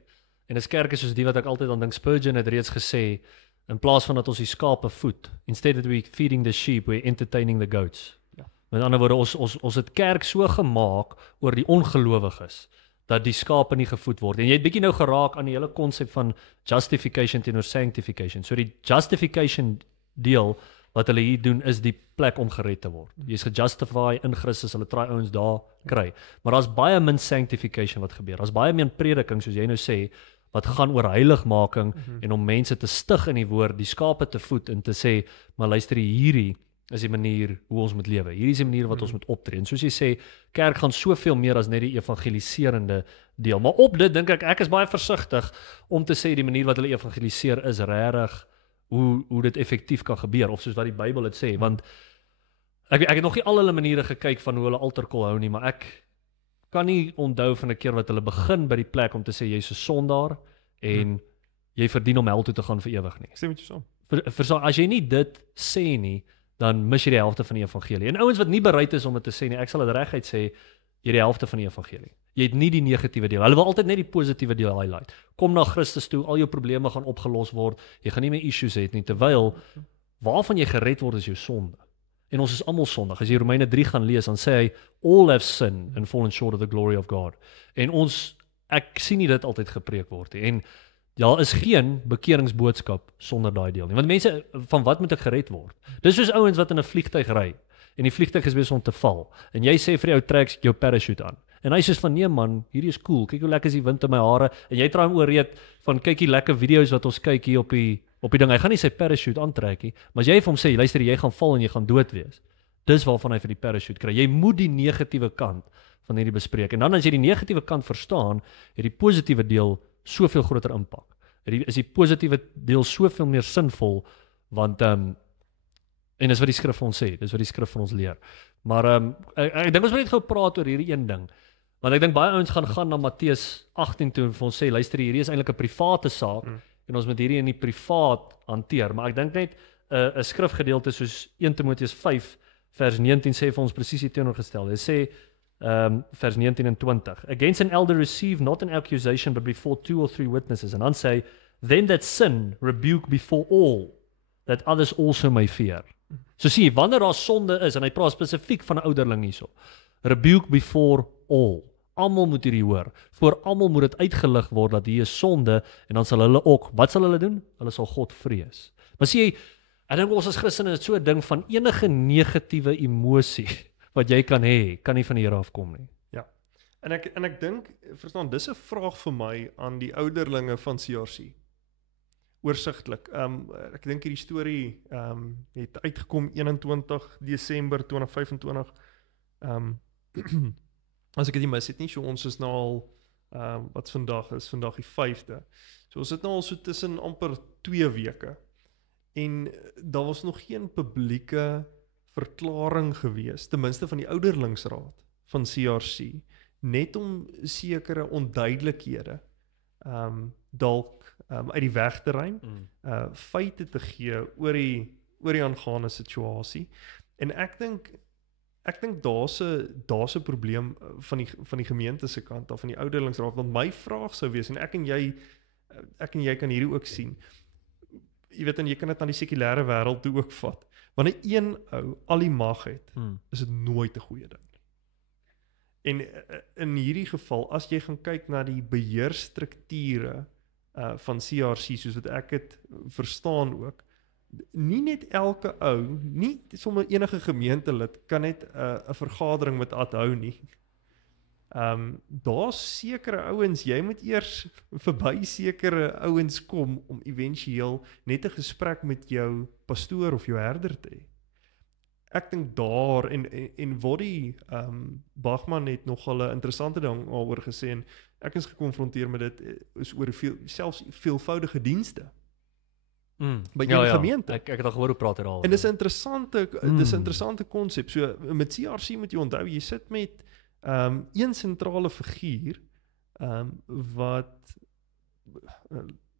en is kerke soos die wat ek altyd aan dink, Spurgeon het reeds gesê, in plaas van dat ons die skape voed, instead of we feeding the sheep, we're entertaining the goats. Ja. Met ander woorde, ons het kerk so gemaak oor die ongelowiges, dat die skape nie gevoed word. En jy het bietjie nou geraak aan die hele konsep van justification teenoor sanctification. So die justification deel wat hulle hier doen is die plek om gered te word. Jy's gejustify in Christus, hulle try ouens daar kry. Maar daar's baie min sanctification wat gebeur. Daar's baie min prediking, soos jy nou sê, wat gaan oor heiligmaking en om mense te stig in die woord, die skape te voed en te sê, maar luister, hierdie is die manier hoe ons moet lewe. Hierdie is die manier wat ons moet optree. En soos jy sê, kerk gaan soveel meer as net die evangeliserende deel. Maar op dit dink ek is baie versigtig om te sê die manier wat hulle evangeliseer is regtig hoe dit effektief kan gebeur, of soos wat die Bybel dit sê, want ek het nog nie al hulle maniere gekyk van hoe hulle altarkol hou nie, maar ek kan nie onthou van 'n keer wat hulle begin by die plek om te sê jy's 'n sondaar en jy verdien om hel toe te gaan vir ewig nie. Ek sê met jou saam. As jy nie dit sê nie, dan mis jy die helfte van die evangelie. En ouens wat nie bereid is om dit te sê nie, ek sal dit reguit sê, jy het die helfte van die evangelie. Jy het nie die negatiewe deel. Hulle wil altyd net die positiewe deel highlight. Kom na Christus toe, al jou probleme gaan opgelos word. Jy gaan nie meer issues hê nie, terwyl waarvan jy gered word is jou sonde. En ons is almal sondig. As jy Romeine 3 gaan lees, dan sê hy all have sinned and fallen short of the glory of God. En ek sien nie dit altyd gepreek word nie. En daar is geen bekeringsboodskap sonder daai deel nie. Want mense, van wat moet ek gered word? Dis soos ouens wat in 'n vliegtuig ry en die vliegtuig is besig om te val. En jy sê vir die ou trek jou parachute aan. En hy sê van nee man, hierdie is cool. Kyk hoe lekker is die wind in my hare. En jy try hom ooreed van kyk die lekker video's wat ons kyk hier op die ding. Hy gaan nie sy parachute aantrek nie, maar as jy vir hom sê luister jy gaan val en jy gaan dood wees. Dis waarvan hy vir die parachute kry. Jy moet die negatiewe kant van hierdie bespreek. En dan as jy die negatiewe kant verstaan, het die positiewe deel soveel groter impak. Is die positiewe deel soveel meer sinvol, want en dis wat die skrif vir ons sê, dis wat die skrif vir ons leer. Maar ek dink ons moet net gou praat oor hierdie een ding. Want ek dink baie ouens gaan na Matteus 18 toe en vir ons sê, luister hierdie is eintlik 'n private saak en ons moet hierdie in die privaat hanteer. Maar ek dink net 'n skrifgedeelte soos 1 Timoteus 5 vers 19 sê vir ons presies die teenoorgestelde. Dit sê vers 19 en 20. Against an elder receive not an accusation, but before 2 or 3 witnesses. And dan sê, them that sin rebuke before all, that others also may fear. So sê, wanneer daar sonde is, en hy praat spesifiek van 'n ouderling hierso, rebuke before all. Almal moet hierdie hoor. Voor almal moet dit uitgelig word dat hier is sonde, en dan sal hulle ook, wat sal hulle doen? Hulle sal God vrees. Maar sê jy, ek dink ons as Christene is so 'n ding van enige negatiewe emosie wat jy kan hê, kan nie van die Here afkom nie. Ja. En ek dink, verstaan, dis 'n vraag vir my aan die ouderlinge van CRC. Oorsigtelik. Ek dink hierdie storie het uitgekom 21 Desember 2025. As ek dit nie mis het nie, so ons is nou al wat vandag is, vandag die 5de. So ons het nou al so tussen amper 2 weke. En daar was nog geen publieke verklaring gewees, ten minste van die ouderlingsraad van CRC, net om sekere onduidelikhede dalk uit die weg te ruim, feite te gee oor die aangaande situasie. En ek dink daar's 'n probleem van die gemeente se kant af, van die ouderlingsraad, want my vraag sou wees, en ek en jy kan hierdie ook sien, jy weet, en jy kan dit aan die sekulêre wêreld toe ook vat, wanneer een ou al die mag het, is dit nooit 'n goeie ding. En in hierdie geval, as jy gaan kyk na die beheerstrukture van CRC, soos wat ek het verstaan ook, nie net elke ou, nie sommer enige gemeentelid kan net 'n vergadering met Ad hou nie. Daar's sekere ouens, jy moet eers verby sekere ouens kom om éventueel net 'n gesprek met jou pastoor of jou herder te hê. Ek dink daar, en Woddy Bachman het nogal 'n interessante ding daaroor gesê, en ek is gekonfronteer met dit, is oor selfs veelvoudige dienste by jou gemeente. Ek het al gehoor hoe praat hy daaroor. En dis 'n interessante konsep. So met CRC moet jy onthou, jy sit met een sentrale figuur wat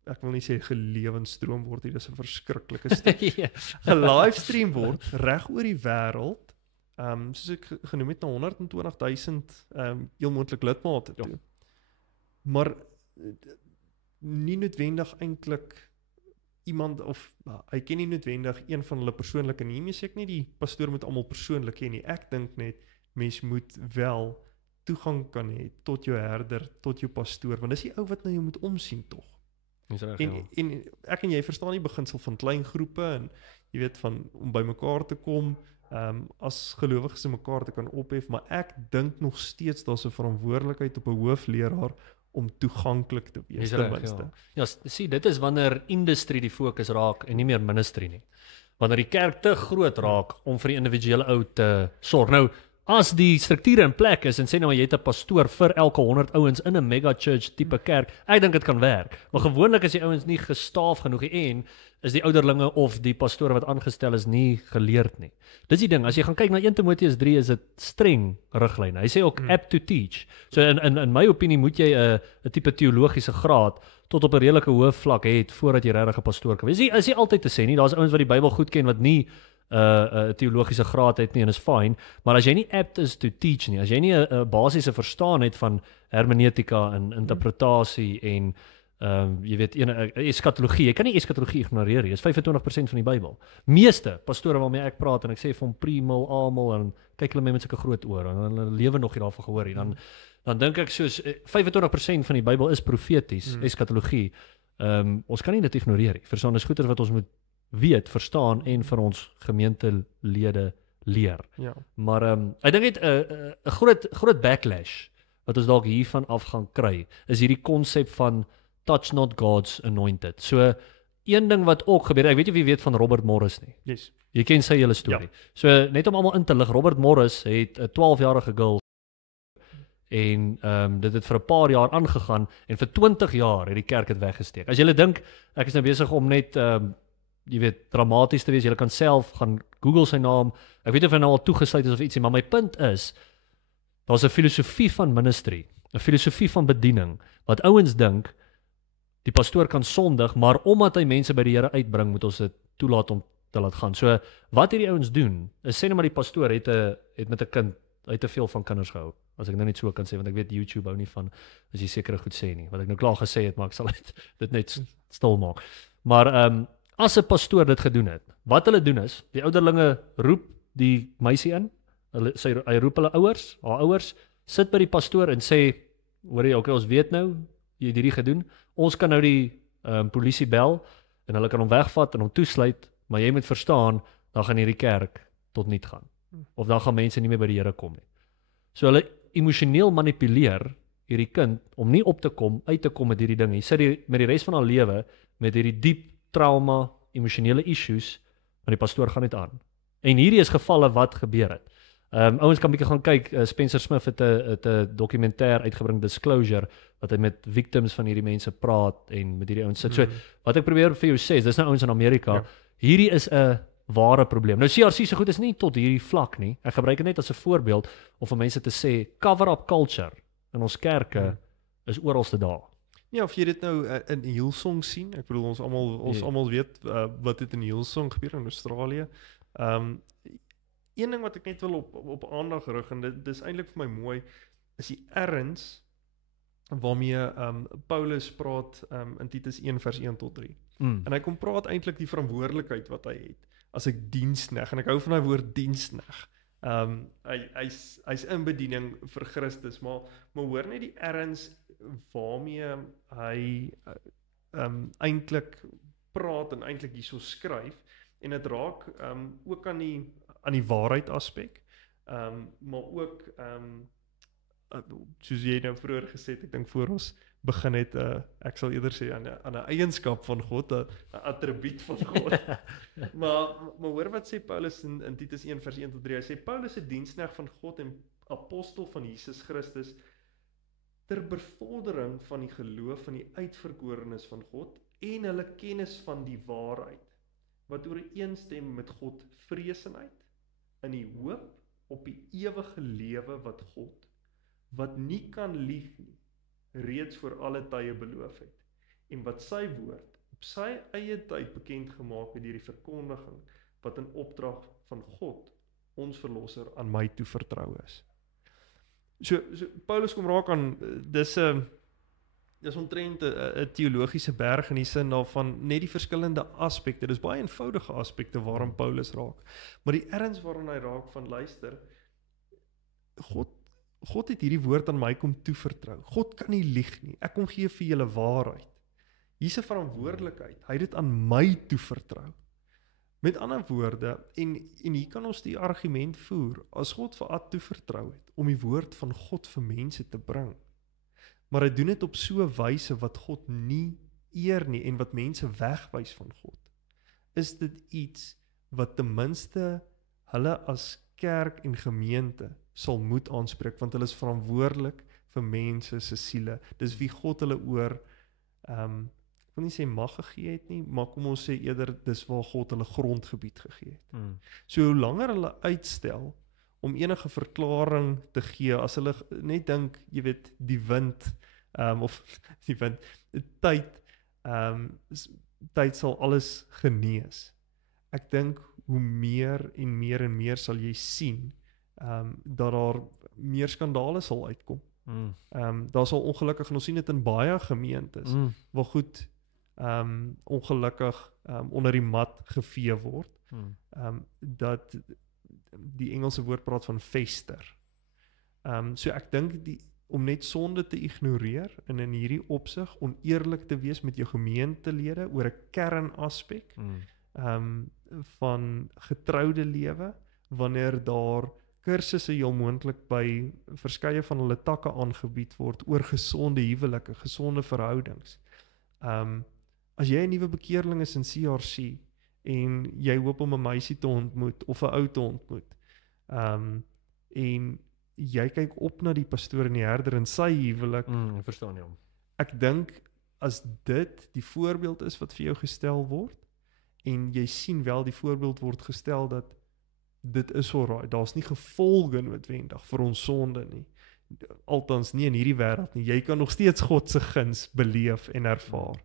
ek wil nie sê gelewenstroom word, dit is 'n verskriklike stuk, gelivestream word reg oor die wêreld, soos ek genoem het, na 120,000 heel moontlik lidmate toe. Maar nie noodwendig eintlik iemand, of hy ken nie noodwendig een van hulle persoonlik nie, sê ek nie die pastoor moet almal persoonlik ken nie, ek dink net, mens moet wel toegang kan hê tot jou herder, tot jou pastoor, want dis die ou wat na jou moet omsien tog. En ek en jy verstaan die beginsel van klein groepe, en jy weet, van om by mekaar te kom, as gelowiges mekaar te kan ophef, maar ek dink nog steeds daar's 'n verantwoordelikheid op 'n hoofleraar om toeganklik te wees, ten minste. Ja, sien, dit is wanneer industrie die fokus raak en nie meer ministry nie. Wanneer die kerk te groot raak om vir die individuele ou te sorg. Nou, as die strukture in plek is, en sê nou maar jy het 'n pastoor vir elke 100 ouens in 'n mega church tipe kerk, ek dink dit kan werk. Maar gewoonlik is die ouens nie gestaaf genoeg nie, en is die ouderlinge of die pastore wat aangestel is nie geleerd nie. Dis die ding, as jy gaan kyk na 1 Timoteus 3, is dit streng riglyne. Hy sê ook apt to teach. So in my opinie moet jy 'n tipe teologiese graad tot op 'n redelike hoë vlak het voordat jy regtig 'n pastoor kan wees. Is nie altyd te sê nie, daar's ouens wat die Bybel goed ken wat nie 'n teologiese graad het nie, en is fine, maar as jy nie apt is to teach nie, as jy nie 'n basiese verstaan het van hermeneutika en interpretasie en jy weet, eskatologie, jy kan nie eskatologie ignoreer nie, is 25% van die Bybel. Meeste pastore waarmee ek praat, en ek sê vir hom primul, almal, en kyk hulle met sulke groot oor, en hulle lewe nog nie daarvan gehoor nie, dan dink ek soos 25% van die Bybel is profeties, eskatologie. Ons kan nie dit ignoreer nie. Verstaan, is goeie wat ons moet weet, verstaan en vir ons gemeentelede leer. Ja. Maar ek dink net 'n groot backlash wat ons dalk hiervan af gaan kry, is hierdie konsep van touch not God's anointed. So een ding wat ook gebeur, ek weet nie of jy weet van Robert Morris nie. Yes. Jy ken sy hele storie. Ja. So net om almal in te lig, Robert Morris het 'n 12-jarige girl, en dit het vir 'n paar jaar aangegaan, en vir 20 jaar het die kerk dit weggesteek. As jy dink, ek is nou besig om net jy weet, dramaties te wees, jy kan self gaan Google sy naam, ek weet of hy nou al toegesluit is of ietsie, maar my punt is, daar's 'n filosofie van ministry, 'n filosofie van bediening, wat ouens dink, die pastoor kan sondig, maar omdat hy mense by die Here uitbring, moet ons dit toelaat om te laat gaan. So, wat hierdie ouens doen, is sê nou maar die pastoor het met 'n kind, hy het te veel van kinders gehou, as ek nou net so kan sê, want ek weet YouTube hou nie van, as jy sekere goed sê nie, wat ek nou klaar gesê het, maar ek sal dit net stil maak. Maar, as 'n pastoor dit gedoen het, wat hulle doen is, die ouderlinge roep die meisie in, hy roep hulle ouers, haar ouers, sit by die pastoor en sê, hoor jy, okay, ons weet nou, jy het hierdie gedoen, ons kan nou die polisie bel, en hulle kan hom wegvat en hom toesluit, maar jy moet verstaan, dan gaan hierdie kerk tot niet gaan. Of dan gaan mense nie meer by die Here kom nie. So hulle emosioneel manipuleer hierdie kind, om nie op te kom, uit te kom met hierdie ding nie, sit met die res van haar lewe, met hierdie diep trauma, emosionele issues, maar die pastoor gaan net aan. En hierdie is gevalle wat gebeur het. Ouens kan bietjie gaan kyk, Spencer Smith het 'n dokumentêr uitgebring, Disclosure, wat hy met victims van hierdie mense praat en met hierdie ouens sit. So wat ek probeer vir jou sê, dis nou ouens in Amerika. Ja. Hierdie is 'n ware probleem. Nou CRC se goed is nie tot hierdie vlak nie. Ek gebruik dit net as 'n voorbeeld om vir mense te sê cover up culture in ons kerke is oralste daar. Ja, of jy dit nou in Hillsong sien. Ek bedoel ons almal weet wat het in Hillsong gebeur in Australië. Een ding wat ek net wil op aandag rig en dit is eintlik vir my mooi is die erns waarmee Paulus praat in Titus 1 vers 1 tot 3. En hy kom praat eintlik die verantwoordelikheid wat hy het as ek dienskneg, en ek hou van daai woord dienskneg. Hy's in bediening vir Christus, maar hoor net die erns waarmee hy eintlik praat en eintlik hierso skryf, en dit raak ook aan die waarheid aspek, maar ook soos jy nou vroeër gesê het, ek dink voor ons begin het, ek sal eerder sê aan 'n eienskap van God, 'n attribuut van God. maar hoor wat sê Paulus in Titus 1 vers 1 tot 3. Hy sê Paulus is dienskneg van God en apostel van Jesus Christus ter bevordering van die geloof van die uitverkorenes van God en hulle kennis van die waarheid, wat ooreenstem met God vreesenheid in die hoop op die ewige lewe wat God, wat nie kan lieg nie, reeds voor alle tye beloof het, en wat sy woord op sy eie tyd bekend gemaak het deur die verkondiging wat in opdrag van God, ons verlosser, aan my toevertrou is. So Paulus kom raak aan, dis omtrent 'n teologiese berg in die sin daarvan net die verskillende aspekte, dis baie eenvoudige aspekte waarom Paulus raak, maar die erns waarin hy raak van luister, God het hierdie woord aan my kom toevertrou. God kan nie lieg nie. Ek kom gee vir julle waarheid. Hier's 'n verantwoordelikheid. Hy het dit aan my toevertrou. Met ander woorde, en hier kan ons die argument voer, as God vir Ad toevertrou het om die woord van God vir mense te bring, maar hy doen dit op so 'n wyse wat God nie eer nie en wat mense wegwys van God, is dit iets wat ten minste hulle as kerk en gemeente sal moet aanspreek, want hulle is verantwoordelik vir mense se siele. Dis wie God hulle oor, ek wil nie sê mag gegee het nie, maar kom ons sê eerder, dis waar God hulle grondgebied gegee het. So hoe langer hulle uitstel om enige verklaring te gee, as hulle net dink, jy weet, die wind, tyd sal alles genees. Ek dink hoe meer en meer sal jy sien, dat daar meer skandale sal uitkom. Daar sal ongelukkig, en ons sien dit in baie gemeentes, waar goed ongelukkig onder die mat gevee word, dat die Engelse woord praat van fester. So ek dink om net sonde te ignoreer en in hierdie opsig oneerlik te wees met jou gemeentelede oor 'n kernaspek van getroude lewe, wanneer daar kursusse heel moontlik by verskeie van hulle takke aangebied word oor gesonde huwelike, gesonde verhoudings. As jy 'n nuwe bekeerling is in CRC en jy hoop om 'n meisie te ontmoet of 'n ou te ontmoet, en jy kyk op na die pastoor en die herder in sy huwelik, Verstaan jy hom? ek dink as dit die voorbeeld is wat vir jou gestel word, en jy sien wel die voorbeeld word gestel dat dit is alright, daar's nie gevolge noodwendig vir ons sonde nie, althans nie in hierdie wêreld nie, jy kan nog steeds God se guns beleef en ervaar,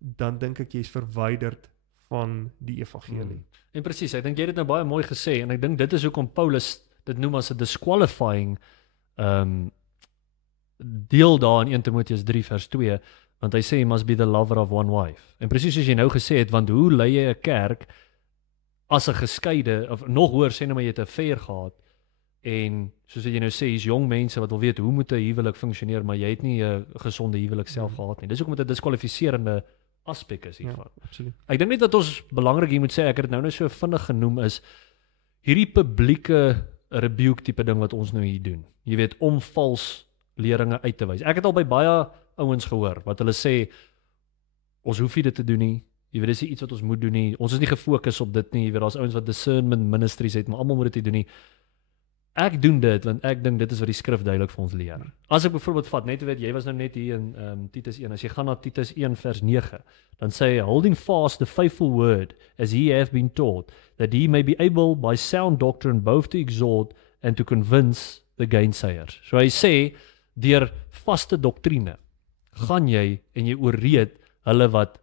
dan dink ek jy's verwyderd van die evangelie. En presies, ek dink jy het dit nou baie mooi gesê, en ek dink dit is hoekom Paulus dit noem as 'n disqualifying deel daar in 1 Timoteus 3 vers 2, want hy sê, you must be the lover of one wife. En presies soos jy nou gesê het, want hoe lei jy 'n kerk as 'n geskeide, of nog hoor, sê nou maar jy het 'n affair gehad, en soos jy nou sê, hier's jong mense wat wil weet, hoe moet 'n huwelik funksioneer, maar jy het nie 'n gesonde huwelik self gehad nie. Dis hoekom dit 'n diskwalifiserende aspek is hiervan. Ja, absoluut. Ek dink net dat ons belangrik hier moet sê, ek het dit nou so vinnig genoem, is hierdie publieke rebuke tipe ding wat ons nou hier doen. Jy weet, om vals leringe uit te wys. Ek het al by baie ouens gehoor, wat hulle sê, ons hoef nie dit te doen nie, jy weet, dis nie iets wat ons moet doen nie, ons is nie gefokus op dit nie, jy weet, daar's ouens wat discernment ministries het, maar almal moet dit nie doen nie. Ek doen dit want ek dink dit is wat die skrif duidelik vir ons leer. As ek byvoorbeeld vat, net weet jy was nou net hier in Titus 1. As jy gaan na Titus 1 vers 9, dan sê hy holding fast the faithful word as ye have been taught, that ye may be able by sound doctrine both to exhort and to convince the gainsayers. So hy sê deur vaste doktrine gaan jy en jy oorreed hulle wat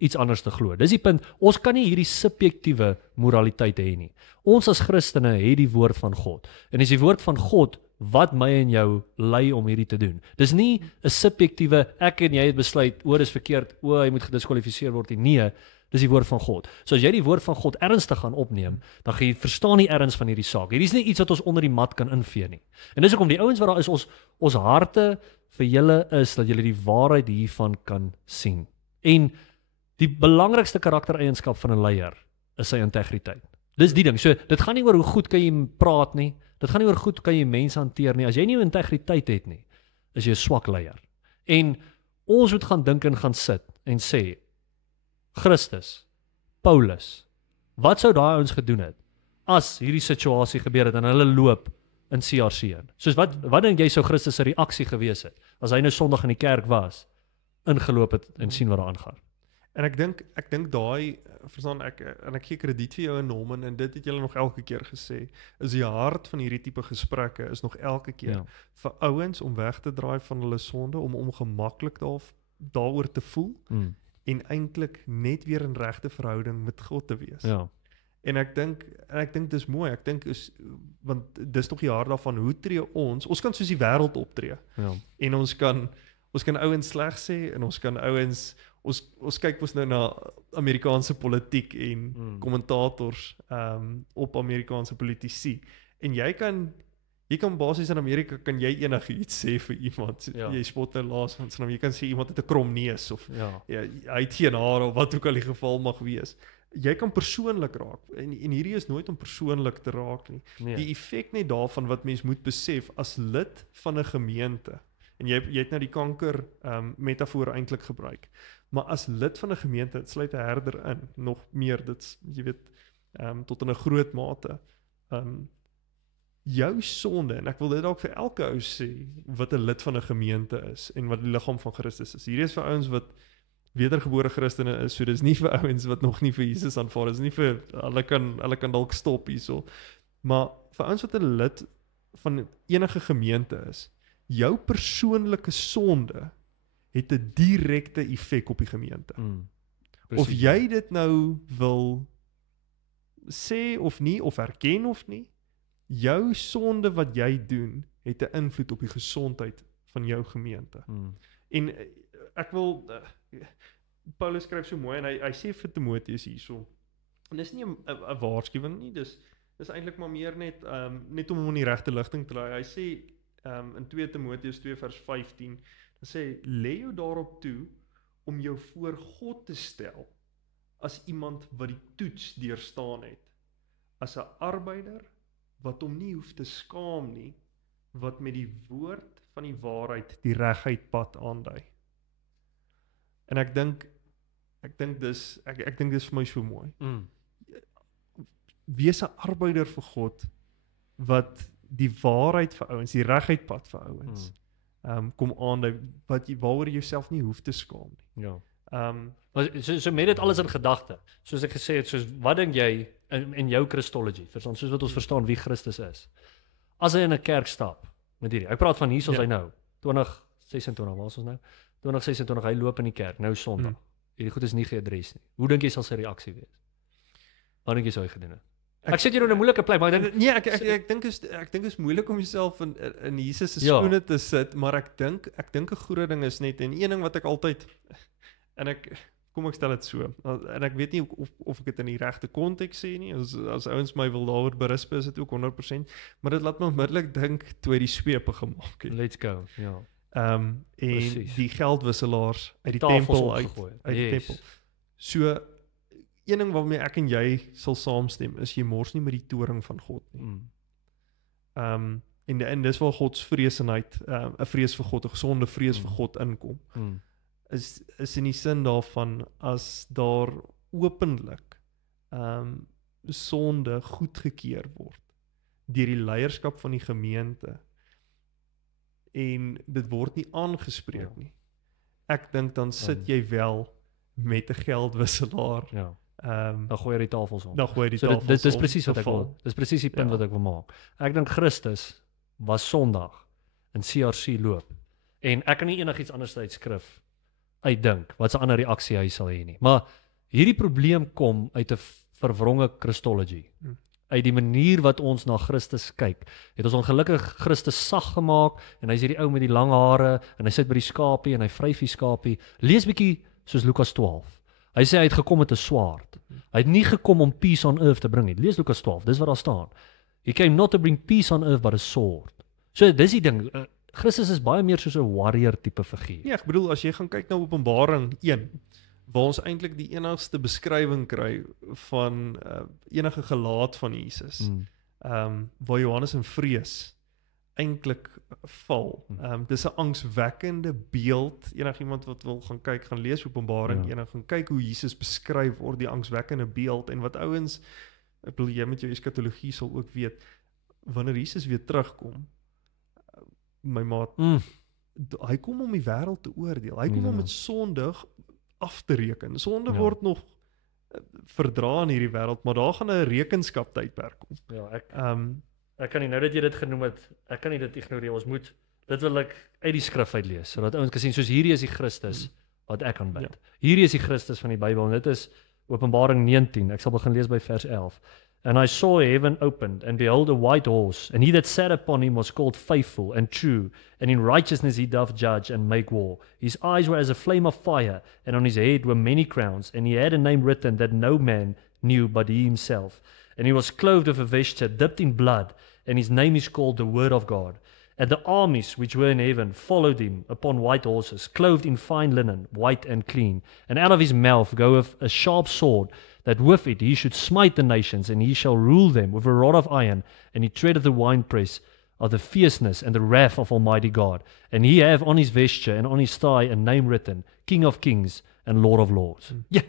iets anders te glo. Dis die punt, ons kan nie hierdie subjektiewe moraliteit hê nie. Ons as Christene het die woord van God. En dis die woord van God wat my en jou lei om hierdie te doen. Dis nie 'n subjektiewe, ek en jy het besluit, dis verkeerd, hy moet gediskwalifiseer word nie. Nee, dis die woord van God. So as jy die woord van God ernstig gaan opneem, dan gaan jy verstaan die erns van hierdie saak. Hierdie is nie iets wat ons onder die mat kan invee nie. En dis hoekom die ouens wat daar is, ons harte vir julle is, dat julle die waarheid hiervan kan sien. En die belangrikste karaktereienskap van 'n leier is sy integriteit. Dis die ding. So dit gaan nie oor hoe goed kan jy praat nie. Dit gaan nie oor hoe goed kan jy mense hanteer nie. As jy nie integriteit het nie, is jy 'n swak leier. En ons moet gaan dink en gaan sit en sê Christus, Paulus, wat sou daai ouens gedoen het as hierdie situasie gebeur het en hulle loop in CRC in? Soos wat dink jy sou Christus se reaksie gewees het as hy nou Sondag in die kerk was, ingeloop het en sien wat daar aangaan? En ek dink daai verstaan ek gee krediet vir jou en Norman en dit het julle nog elke keer gesê is die hart van hierdie tipe gesprekke is nog elke keer vir ouens om weg te draai van hulle sonde om ongemaklik daaroor te voel en eintlik net weer in regte verhouding met God te wees. Ja. En ek dink dis mooi. Ek dink want dis tog die hart daarvan hoe tree ons kan soos die wêreld optree. Ja. En ons kan ouens sleg sê en ons kan ouens ons kyk mos nou na Amerikaanse politiek en kommentators op Amerikaanse politici. En jy kan basies in Amerika kan jy enigiets sê vir iemand. Jy spot nou laas van sy naam. Jy kan sê iemand het 'n krom neus of hy het geen hare of wat ook al die geval mag wees. Jy kan persoonlik raak en hierdie is nooit om persoonlik te raak nie. Nee. Die effek net daarvan wat mens moet besef as lid van 'n gemeente. En jy het nou die kanker metafoor eintlik gebruik. Maar as lid van 'n gemeente, dit sluit 'n herder in, nog meer, dit's jy weet tot in 'n groot mate. Jou sonde en ek wil dit dalk vir elke ou sê wat 'n lid van 'n gemeente is en wat die liggaam van Christus is. Hierdie is vir ouens wat wedergebore Christene is, so dis nie vir ouens wat nog nie vir Jesus aanvaar is nie, vir hulle kan dalk stop hierso. Maar vir ouens wat 'n lid van enige gemeente is, jou persoonlike sonde het 'n direkte effek op die gemeente. Of jy dit nou wil sê of nie, of erken of nie, jou sonde wat jy doen, het 'n invloed op die gesondheid van jou gemeente. En ek wil Paulus skryf so mooi en hy sê vir Timoteus hierso. En dis nie 'n waarskuwing nie, dis eintlik maar meer net om hom in die regte ligting te lei. Hy sê in 2 Timoteus 2 vers 15, dan sê lê jou daarop toe om jou voor God te stel as iemand wat die toets deurstaan het, as 'n arbeider wat hom nie hoef te skaam nie, wat met die woord van die waarheid die reguit pad aandui. En ek dink dis vir my so mooi. Wees 'n arbeider vir God wat die waarheid vir ouens, die reguit pad vir ouens kom aandui, waaroor jy jouself nie hoef te skaam nie. Ja. So met dit alles in gedagte, soos ek gesê het, soos wat dink jy in jou Christology, verstaan, soos wat ons verstaan wie Christus is. As hy in 'n kerk stap met hierdie, ek praat van hier soos hy nou, 2026, waar is ons nou? 2026, hy loop in die kerk, nou Sondag. Hierdie goed is nie geadres nie. Hoe dink jy sal sy reaksie wees? Wat dink jy sou hy gedoen het? Ek sit hier in 'n moeilike plek, maar ek dink is moeilik om jouself in Jesus se skoene te sit, maar ek dink 'n groot ding is net en een ding wat ek altyd kom ek stel dit so. En ek weet nie of ek dit in die regte konteks sê nie. As ouens my wil daaroor berisp is dit ook 100%, maar dit laat my onmiddellik dink toe hy die swepe gemaak het. Let's go. Ja. En Precies. die geldwisselaars uit die Tafels tempel uit die Yes. tempel. So een ding waarmee ek en jy sal saamstem is jy mors nie met die toring van God nie. En dis waar God se vreesenheid, 'n vrees vir God, 'n gesonde vrees vir God inkom. Is in die sin daarvan as daar openlik sonde goedgekeur word, deur die leierskap van die gemeente en dit word nie aangespreek nie. Ek dink dan sit jy wel met 'n geldwisselaar. Ja. Ehm Dan gooi jy die tafels om. dan gooi jy die So tafels dis om presies te wat ek val. wil. Dis presies die punt Ja. wat ek wil maak. Ek dink Christus was Sondag in CRC loop en ek kan nie enigiets anders uitskrif uitdink wat 'n ander reaksie hy sal hê nie. Maar hierdie probleem kom uit 'n verwronge Christology. Uit die manier wat ons na Christus kyk. Het ons ongelukkig Christus sag gemaak en hy's hierdie ou met die lang hare en hy sit by die skapie en hy vryf die skapie. Lees bietjie soos Lukas 12. Hy sê hy het gekom met 'n swaard. Hy het nie gekom om peace on earth te bring nie. Lees Lukas 12, dis wat daar staan. He came not to bring peace on earth but a sword. So dis die ding, Christus is baie meer soos 'n warrior tipe figuur. Ja, ek bedoel as jy gaan kyk na Openbaring 1 waar ons eintlik die enigste beskrywing kry van enige gelaat van Jesus. Waar Johannes in vrees eintlik val. Dis 'n angswekkende beeld. Enigiemand wat wil gaan kyk, gaan lees Openbaring 1 en gaan kyk hoe Jesus beskryf word, die angswekkende beeld en wat ouens, ek bedoel jy met jou eskatologie sal ook weet, wanneer Jesus weer terugkom, my maat, hy kom om die wêreld te oordeel. Hy kom om met sonde af te reken. Sonde word nog verdra in hierdie wêreld, maar daar gaan 'n rekenskap tydperk kom. Ja, ek kan nie nou dat jy dit genoem het, ek kan nie dit ignoreer. Ons moet dit wil ek uit die skrif uitlees sodat ouens kan sien soos hierdie is die Christus wat ek aanbid. Hierdie is die Christus van die Bybel en dit is Openbaring 19. Ek sal begin lees by vers 11. And I saw heaven opened, and behold a white horse, and he that sat upon him was called Faithful and True, and in righteousness he doth judge and make war. His eyes were as a flame of fire, and on his head were many crowns, and he had a name written that no man knew but he himself. And he was clothed with a vesture dipped in blood, and his name is called the Word of God. And the armies which were in heaven followed him upon white horses, clothed in fine linen, white and clean. And out of his mouth goeth a sharp sword, that with it he should smite the nations, and he shall rule them with a rod of iron, and he treadeth the winepress of the fierceness and the wrath of Almighty God. And he have on his vesture and on his thigh a name written, King of Kings and Lord of Lords. Yes!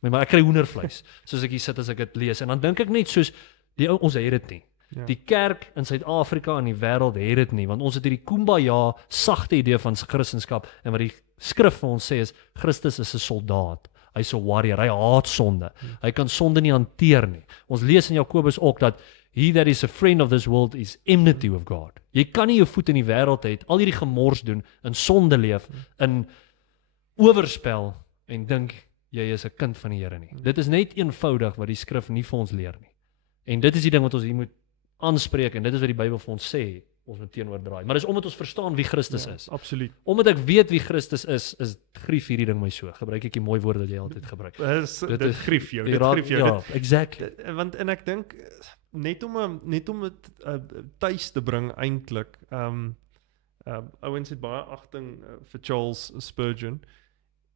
Maar ek kry hoendervleis, soos ek hier sit as ek dit lees. En dan dink ek net soos, ons het dit nie. Die kerk in Suid-Afrika en die wêreld het dit nie, want ons het hierdie kumbaya, sagte idee van Christendom, en wat die skrif vir ons sê is, Christus is 'n soldaat. Hy's 'n warrior, hy haat sonde. Hy kan sonde nie hanteer nie. Ons lees in Jakobus ook dat he that is a friend of this world is enmity with God. Jy kan nie jou voet in die wêreld hê, al hierdie gemors doen, in sonde leef, in oorspel en dink jy is 'n kind van die Here nie. Dit is net eenvoudig wat die skrif nie vir ons leer nie. En dit is die ding wat ons hier moet aanspreek en dit is wat die Bybel vir ons sê. Ons moet teenoor draai. Maar dis omdat ons verstaan wie Christus is. Absoluut. Omdat ek weet wie Christus is grief hierdie ding my so. Gebruik ek die mooi woorde wat jy altyd gebruik. Dit grief jou. Dit grief jou. Ja, exactly. Want en ek dink net om dit tuis te bring eintlik. Ouens het baie agting vir Charles Spurgeon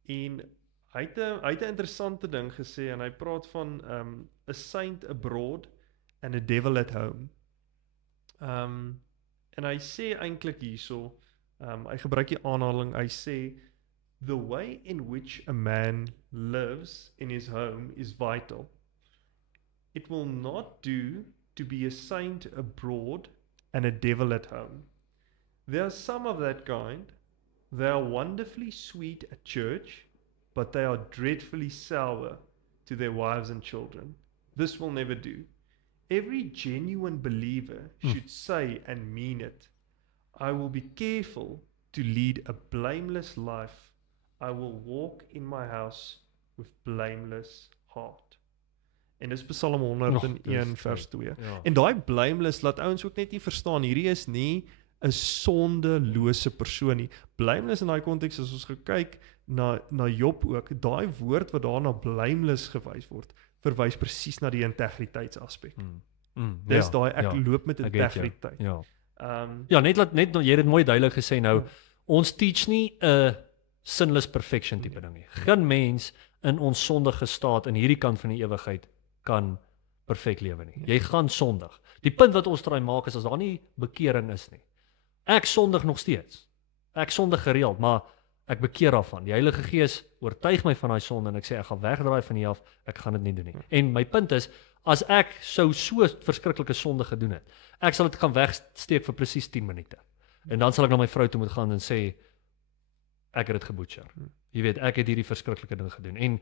en hy het 'n interessante ding gesê en hy praat van a saint abroad and a devil at home. En hy sê eintlik hierso, hy gebruik die aanhaling, hy sê the way in which a man lives in his home is vital. It will not do to be a saint abroad and a devil at home. There are some of that kind. They are wonderfully sweet at church, but they are dreadfully sour to their wives and children. This will never do. Every genuine believer should say and mean it. I will be careful to lead a blameless life. I will walk in my house with blameless heart. En dis Psalm 101 vers 2. Ja. En daai blameless laat ouens ook net nie verstaan, hierdie is nie 'n sondelose persoon nie. Blameless in daai konteks as ons gekyk na Job ook, daai woord wat daarna blameless gewys word, verwys presies na die integriteitsaspek. Dis daai ek loop met integriteit. Ja, net jy het dit mooi duidelik gesê nou. Ons teach nie 'n sinless perfection tipe ding nie. Geen mens in ons sondige staat in hierdie kant van die ewigheid kan perfek lewe nie. Jy gaan sondig. Die punt wat ons try maak is as daar nie bekering is nie. Ek sondig nog steeds. Ek sondig gereeld, maar ek bekeer daarvan. Die Heilige Gees oortuig my van daai sonde en ek sê ek gaan wegdraai van hier af, ek gaan dit nie doen nie. En my punt is, as ek so verskriklike sonde gedoen het, Ek sal dit gaan wegsteek vir presies 10 minute. En dan sal ek na my vrou toe moet gaan en sê ek het dit gebutcher. Jy weet, ek het hierdie verskriklike ding gedoen. En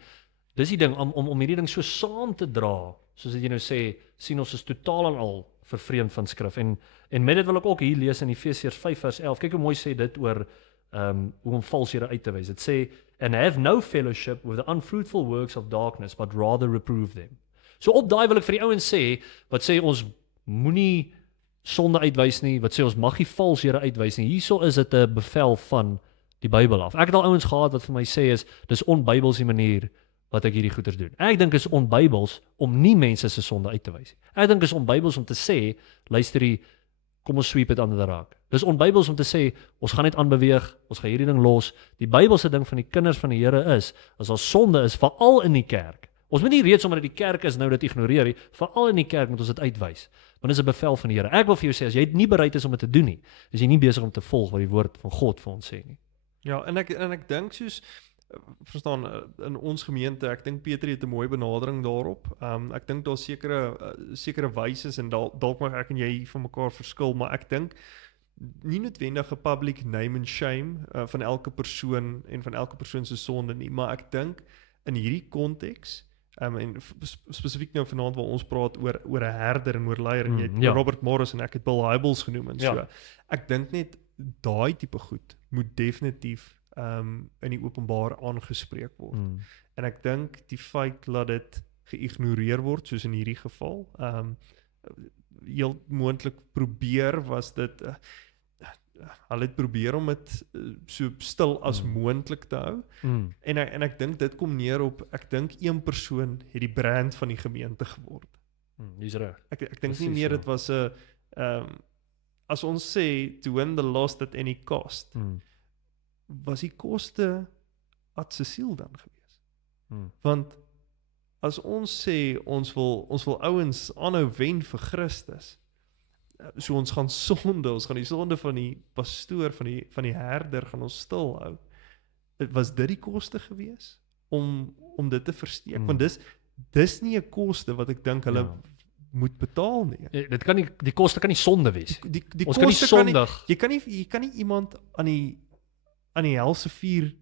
dis die ding om hierdie ding so saam te dra, soos jy nou sê, sien ons is totaal en al vervreemd van skrif. En met dit wil ek ook hier lees in Efesiërs 5 vers 11. Kyk hoe mooi sê dit oor hoe om valshede uit te wys. Dit sê, and have no fellowship with the unfruitful works of darkness, but rather reprove them. So op daai wil ek vir die ouens sê, wat sê ons moenie sonde uitwys nie, wat sê ons mag nie valshede uitwys nie. Hierso is dit 'n bevel van die Bybel af. Ek het al ouens gehad wat vir my sê is, dis onbybels die manier wat ek hierdie goeders doen. Ek dink is onbybels om nie mense se sonde uit te wys nie. Ek dink is onbybels om te sê, luisterie, kom ons sweep it under the rug. Dis onbybels om te sê, ons gaan net aanbeweeg, ons gaan hierdie ding los. Die Bybelse ding van die kinders van die Here is, as daar sonde is, veral in die kerk. Ons moet nie reeds omdat die kerk is nou dit ignoreer nie, veral in die kerk moet ons dit uitwys. Want dit is 'n bevel van die Here. Ek wil vir jou sê, as jy nie bereid is om dit te doen nie, is jy nie besig om te volg wat die woord van God vir ons sê nie. Ja, en ek dink soos verstaan in ons gemeente, ek dink Pieter het 'n mooi benadering daarop. Ek dink daar sekere wyses en dalk mag ek en jy van mekaar verskil, maar ek dink nie noodwendig 'n public name and shame van elke persoon en van elke persoon se sonde nie, maar ek dink in hierdie konteks en spesifiek nou vanaand waar ons praat oor 'n herder en oor leier en jy het Robert Morris en ek het Bill Hybels genoem en so. Ek dink net daai tipe goed moet definitief in die openbaar aangespreek word. En ek dink die feit dat dit geïgnoreer word, soos in hierdie geval, heel moontlik probeer was dit, hulle het probeer om dit so stil as moontlik te hou, en ek dink dit kom neer op, ek dink een persoon het die brand van die gemeente geword. Dis reg. Ek dink nie meer dit was 'n, as ons sê, to win the lost at any cost, was die koste aksesiel dan gewees. Want as ons sê ons wil ouens aanhou wen vir Christus, so ons gaan die sonde van die pastoor, van die herder gaan ons stilhou. Was dit die koste gewees om dit te versteek? Want dis nie 'n koste wat ek dink hulle moet betaal nie. Die koste kan nie sonde wees. Die ons kan nie sondig. Jy kan nie iemand aan die helse vuur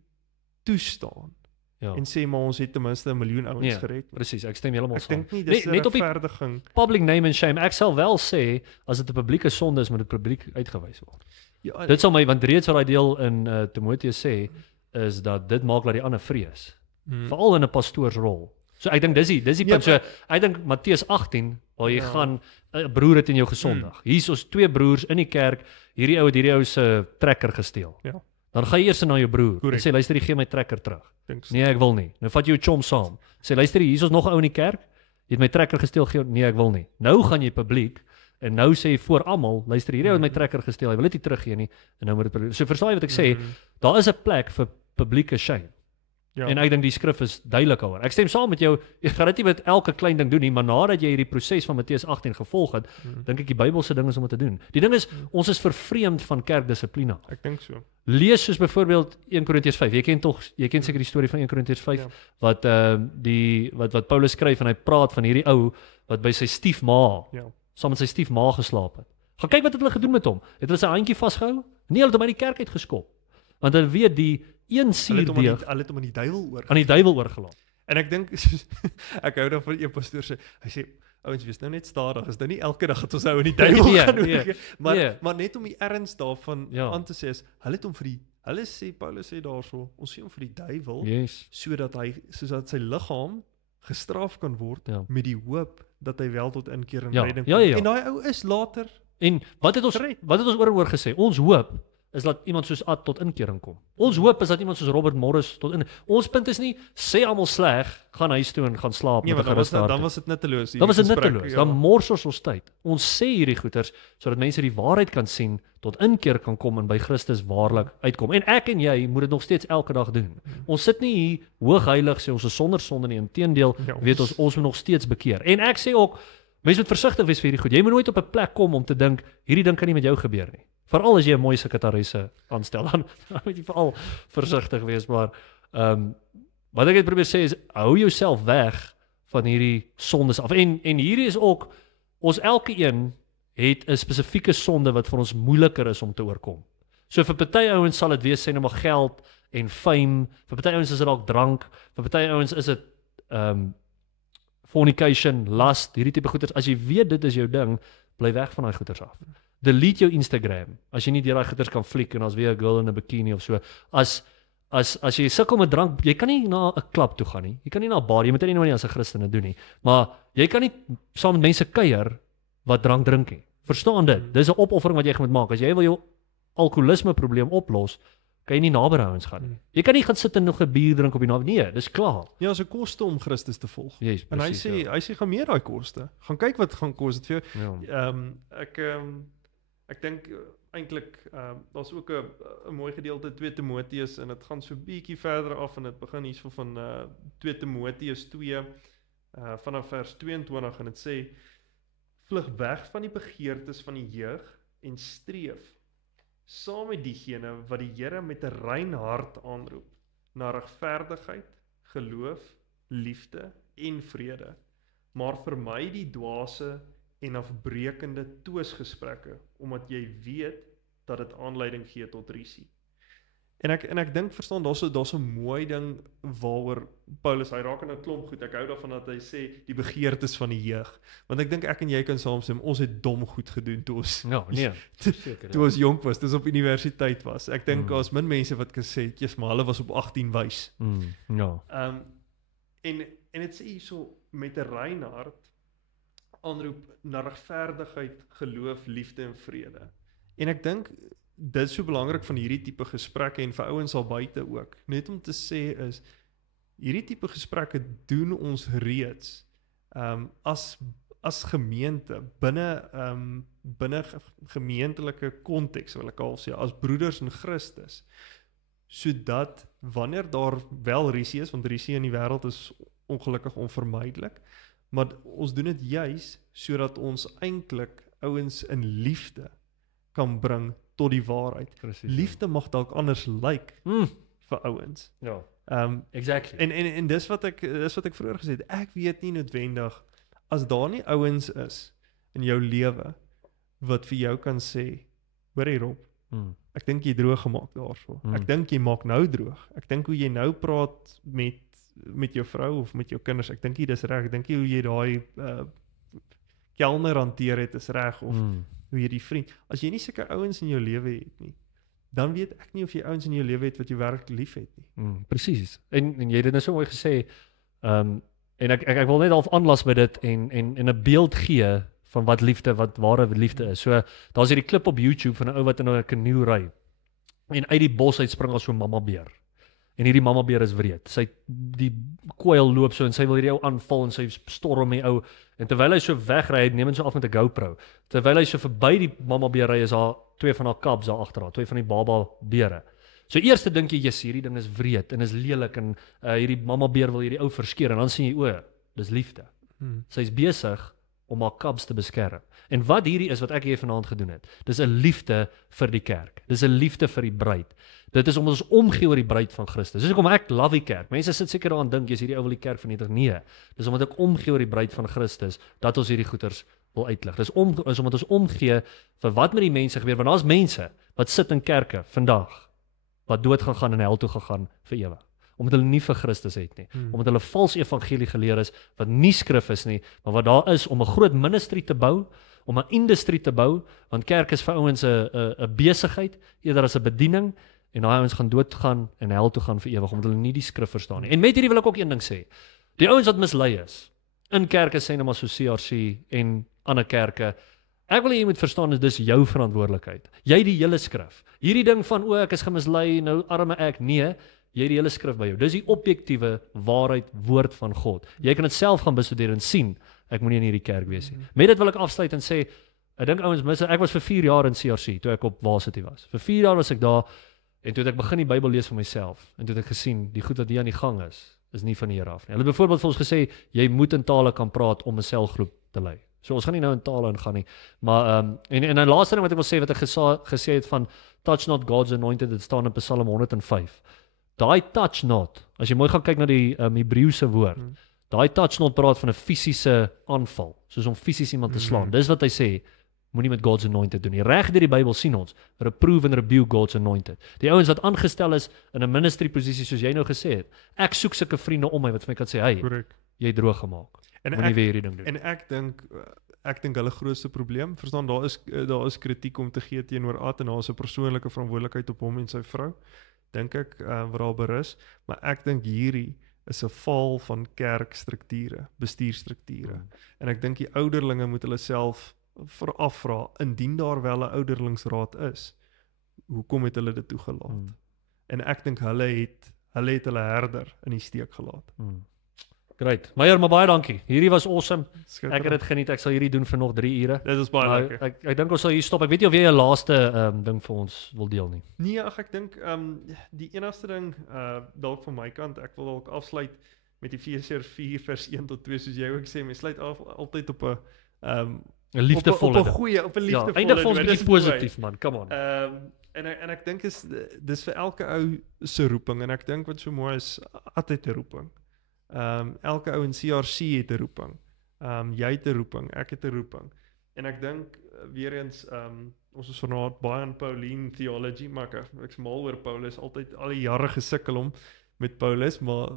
toestaan en sê maar ons het ten minste 1 miljoen ouens gered. Presies, ek stem heeltemal saam. Ek dink nie dis 'n regverdiging. Public name and shame. Ek sal wel sê as dit 'n publieke sonde is, moet dit publiek uitgewys word. Ja, dit sal my, want reeds wat daai deel in Timoteus sê is dat dit maak dat die ander vrees. Veral in 'n pastoorsrol. So ek dink dis die punt. So ek dink Matteus 18 waar jy gaan 'n broer het in jou gesondig. Hier's ons 2 broers in die kerk. Hierdie ou se trekker gesteel. Ja. Dan gaan jy eers na jou broer en sê luister, gee my trekker terug. Nee, ek wil nie. Nou vat jy jou chom saam. Sê luister, hier's ons nog 'n ou in die kerk. Jy het my trekker gesteel, nee, ek wil nie. Nou gaan jy publiek en nou sê jy voor almal, luister, hierdie ou het my trekker gesteel. Hy wil dit nie teruggee nie en nou moet dit. So verstaan jy wat ek sê? Daar is 'n plek vir publieke shame. Ja. En ek dink die skrif is duidelik daaroor. Ek stem saam met jou, jy gaan dit nie met elke klein ding doen nie, maar nadat jy hierdie proses van Matteus 18 gevolg het, dink ek die Bybelse ding is om dit te doen. Die ding is, ons is vervreemd van kerkdissipline. Ek dink so. Lees soos byvoorbeeld 1 Korintiërs 5. Jy ken seker die storie van 1 Korintiërs 5 wat Paulus skryf en hy praat van hierdie ou wat by sy stiefma, saam met sy stiefma geslaap het. Gaan kyk wat het hulle gedoen met hom. Het hulle sy handjie vasgehou? Nee, hulle het hom uit die kerk uitgeskop. Want hulle weet die een suurdeeg, hulle het hom aan die duiwel oorgelaat. En ek dink ek hou daarvan een pastoor sê, hy sê ouens, wees nou net stadig, is nou nie elke dag dat ons ou in die duiwel gaan doen, maar net om die erns daarvan aan te sê is, Paulus sê daarso, ons sê hom vir die duiwel, sodat sy liggaam gestraf kan word met die hoop dat hy wel tot inkeer en redding kom. En daai ou is later. En wat het ons oor gesê? Ons hoop is dat iemand soos Ad tot inkering kom. Ons hoop is dat iemand soos Robert Morris ons punt is nie, sê almal sleg, gaan huis toe en gaan slaap met 'n gerusde hart. Dan was dit nutteloos. Dan mors ons tyd. Ons sê hierdie goeters, sodat mense die waarheid kan sien, tot inkeer kan kom en by Christus waarlik uitkom. En ek en jy moet dit nog steeds elke dag doen. Ons sit nie hier hoogheilig, sê ons is sonder sonde nie, inteendeel, weet ons moet nog steeds bekeer. En ek sê ook, mense moet versigtig wees vir hierdie goed. Jy moet nooit op 'n plek kom om te dink, hierdie ding kan nie met jou gebeur nie. Veral as jy 'n mooi sekretaresse aanstel, dan moet jy veral versigtig wees, maar wat ek het probeer sê is, hou jouself weg van hierdie sondes af. En hierdie is ook, ons elke een het 'n spesifieke sonde wat vir ons moeiliker is om te oorkom. So vir party ouens sal dit wees sê net maar geld en fame, vir party ouens is dit dalk drank, vir party ouens is dit fornication, lust, hierdie tipe goeders. As jy weet dit is jou ding, bly weg van daai goeders af. Delete jou Instagram as jy nie deur daai goeders kan fliek en as weer 'n girl in 'n bikini of so. As jy sukkel met drank, jy kan nie na 'n klub toe gaan nie. Jy kan nie na 'n bar, jy moet dit nie as 'n Christen doen nie. Maar jy kan nie saam met mense kuier wat drank drink nie. Verstaan dit? Dis 'n opoffering wat jy moet maak. As jy wil jou alkoholisme probleem oplos, kan jy nie naby ouens gaan nie. Jy kan nie gaan sit en nog 'n bier drink op die naby. Nee, dis klaar. Ja, so koste om Christus te volg. Yes, en precies, hy sê gaan meer daai koste. Gaan kyk wat gaan kos dit vir jou. Ja. Ek dink eintlik daar's ook 'n mooi gedeelte 2 Timoteus en dit gaan so bietjie verder af en dit begin hierso van 2 Timoteus 2 vanaf vers 22 en dit sê vlug weg van die begeertes van die jeug en streef saam met diegene wat die Here met 'n rein hart aanroep na regverdigheid, geloof, liefde en vrede. Maar vermy die dwaase en afbreekende twisgesprekke omdat jy weet dat dit aanleiding gee tot rusie. En ek dink verstaan daar's 'n mooi ding waaroor Paulus hy raak aan 'n klomp goed. Ek hou daarvan dat hy sê die begeertes van die jeug. Want ek dink ek en jy kan saamstem ons het dom goed gedoen toe ons Ja, nee, seker. toe ons jonk was, toe ons op universiteit was. Ek dink daar's min mense wat kan sê, "Jesus, maar hulle was op 18 wys." Ja. En dit sê hierso met 'n rein hart aanroep na regverdigheid, geloof, liefde en vrede. En ek dink dit is so belangrik van hierdie tipe gesprekke en vir ouens al buite ook. Net om te sê is hierdie tipe gesprekke doen ons reeds as gemeente binne gemeentelike konteks wil ek al sê as broeders in Christus, sodat wanneer daar wel rusie is, want rusie in die wêreld is ongelukkig onvermydelik, maar ons doen dit juis sodat ons eintlik ouens in liefde kan bring tot die waarheid. Precies, liefde mag dalk anders lyk vir ouens. Ja. Exactly. En dis wat ek vroeër gesê het. Ek weet nie noodwendig as daar nie ouens is in jou lewe wat vir jou kan sê, hoor hierop. Ek dink jy droog gemaak daarso. Ek dink jy maak nou droog. Ek dink hoe jy nou praat met jou vrou of met jou kinders. Ek dink jy dis reg. Ek dink jy hoe jy daai kelner hanteer het is reg of hoe jy die vriend. As jy nie sulke ouens in jou lewe het nie, dan weet ek nie of jy ouens in jou lewe het wat jy werklik lief het nie. Presies. En jy het dit nou so mooi gesê. En ek wil net half aanlas by dit en 'n beeld gee van wat ware liefde is. So daar's hierdie klip op YouTube van 'n ou wat in 'n kanoe ry. En uit die bos uitspring as so 'n mamma beer. En hierdie mamma beer is wreed. Die kwyl loop so en sy wil hierdie ou aanval en sy storm die ou. En terwyl hy so wegry, neem hy so af met 'n GoPro. Terwyl hy so verby die mamma beer ry, is daar 2 van haar cubs daar agter haar, 2 van die baba beere. So eerste dink jy, "Jesus, hierdie ding is wreed en is lelik en hierdie mamma beer wil hierdie ou verskeer." En dan sien jy, "O, dis liefde." Sy's besig om haar cubs te beskerm. En wat hierdie is wat ek hier vanaand gedoen het, dis 'n liefde vir die kerk. Dis 'n liefde vir die bruid. Dit is om ons omgee oor die bruid van Christus. Dis hoekom ek love die kerk. Mense sit seker daaraan dink, jy's hierdie ou wil die kerk vernietig. Nee, dis omdat ek omgee oor die bruid van Christus dat ons hierdie goeters wil uitlig. Dis omdat ons omgee vir wat met die mense gebeur, want daar's mense wat sit in kerke vandag wat dood gaan en hel toe gegaan vir ewig. Omdat hulle nie vir Christus het nie. Omdat hulle vals evangelie geleer is wat nie skrif is nie, maar wat daar is om 'n groot ministry te bou, om 'n industrie te bou, want kerk is vir ouens 'n besigheid eerder as 'n bediening. En daai ouens gaan doodgaan en hel toe gaan vir ewig omdat hulle nie die skrif verstaan nie. En met hierdie wil ek ook een ding sê. Die ouens wat mislei is in kerke sê nou maar so CRC en ander kerke. Ek wil hê jy moet verstaan dis jou verantwoordelikheid. Jy die hele skrif. Hierdie ding van ek is gemislei, nou arme ek. Nee, jy die hele skrif by jou. Dis die objektiewe waarheid woord van God. Jy kan dit self gaan bestudeer en sien. Ek moenie in hierdie kerk wees nie. Met dit wil ek afsluit en sê ek dink ouens mis. Ek was vir 4 jaar in CRC toe ek op Varsity was. Vir 4 jaar was ek daar. En toe het ek begin die Bybel lees vir myself en toe het ek gesien die goed wat hier aan die gang is nie van die Here af nie. Hulle het byvoorbeeld vir ons gesê jy moet in tale kan praat om 'n selgroep te lei. So ons gaan nie nou in tale ingaan nie. Maar en 'n laaste ding wat ek wil sê wat ek gesê het van touch not God's anointed, dit staan in Psalm 105. Daai touch not, as jy mooi gaan kyk na die Hebreëse woord, daai touch not praat van 'n fisiese aanval, soos om fisies iemand te slaan. Dis wat hy sê. moenie met God's anointed doen nie. Reg deur die Bybel sien ons, reprove and rebuke God's anointed. Die ouens wat aangestel is in 'n ministry posisie soos jy nou gesê het. Ek soek sulke vriende om my wat vir my kan sê, "Hey, Korrek. jy het droog gemaak. Moenie weer hierdie ding doen." En ek dink hulle grootste probleem, verstaan, daar is kritiek om te gee teenoor Ad en daar is 'n persoonlike verantwoordelikheid op hom en sy vrou, dink ek, wat daar berus, maar ek dink hierdie is 'n val van kerkstrukture, bestuurstrukture. En ek dink die ouderlinge moet hulle self afvra, indien daar wel 'n ouderlingsraad is, hoekom het hulle dit toegelaat? En ek dink hulle het hulle herder in die steek gelaat. Great. Meyer, maar baie dankie. Hierdie was awesome. Skitterend. Ek het dit geniet. Ek sal hierdie doen vir nog 3 ure. Dit is baie Maar lekker. ek dink ons sal hier stop. Ek weet nie of jy 'n laaste ding vir ons wil deel nie. Nee, ek dink die enigste ding dalk van my kant, ek wil dalk afsluit met Efesiërs 4 vers 1 tot 2 soos jy ook sê, mens sluit af altyd op 'n 'n liefdevolle op 'n goeie, op 'n Ja, liefdevolle. eindig vir ons noot. bietjie Dis mooi. positief man. Come on. En ek dink dis vir elke ou se roeping en ek dink wat so mooi is, altyd 'n roeping. Elke ou in CRC het 'n roeping. Jy het 'n roeping, ek het 'n roeping. En ek dink weer eens ons is vanaand baie aan Pauline theology, maar ek's mal oor Paulus, altyd al die jare gesukkel om met Paulus, maar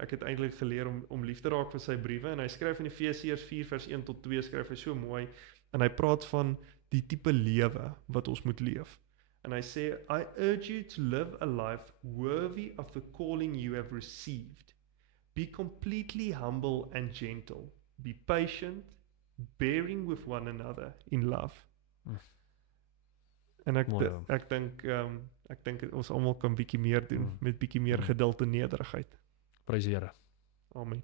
ek het eintlik geleer om lief te raak vir sy briewe en hy skryf in Efesiërs 4 vers 1 tot 2 skryf hy so mooi en hy praat van die tipe lewe wat ons moet leef. En hy sê, I urge you to live a life worthy of the calling you have received. Be completely humble and gentle. Be patient, bearing with one another in love. En ek dink ons almal kan bietjie meer doen met bietjie meer geduld en nederigheid. Prys die Here. Amen.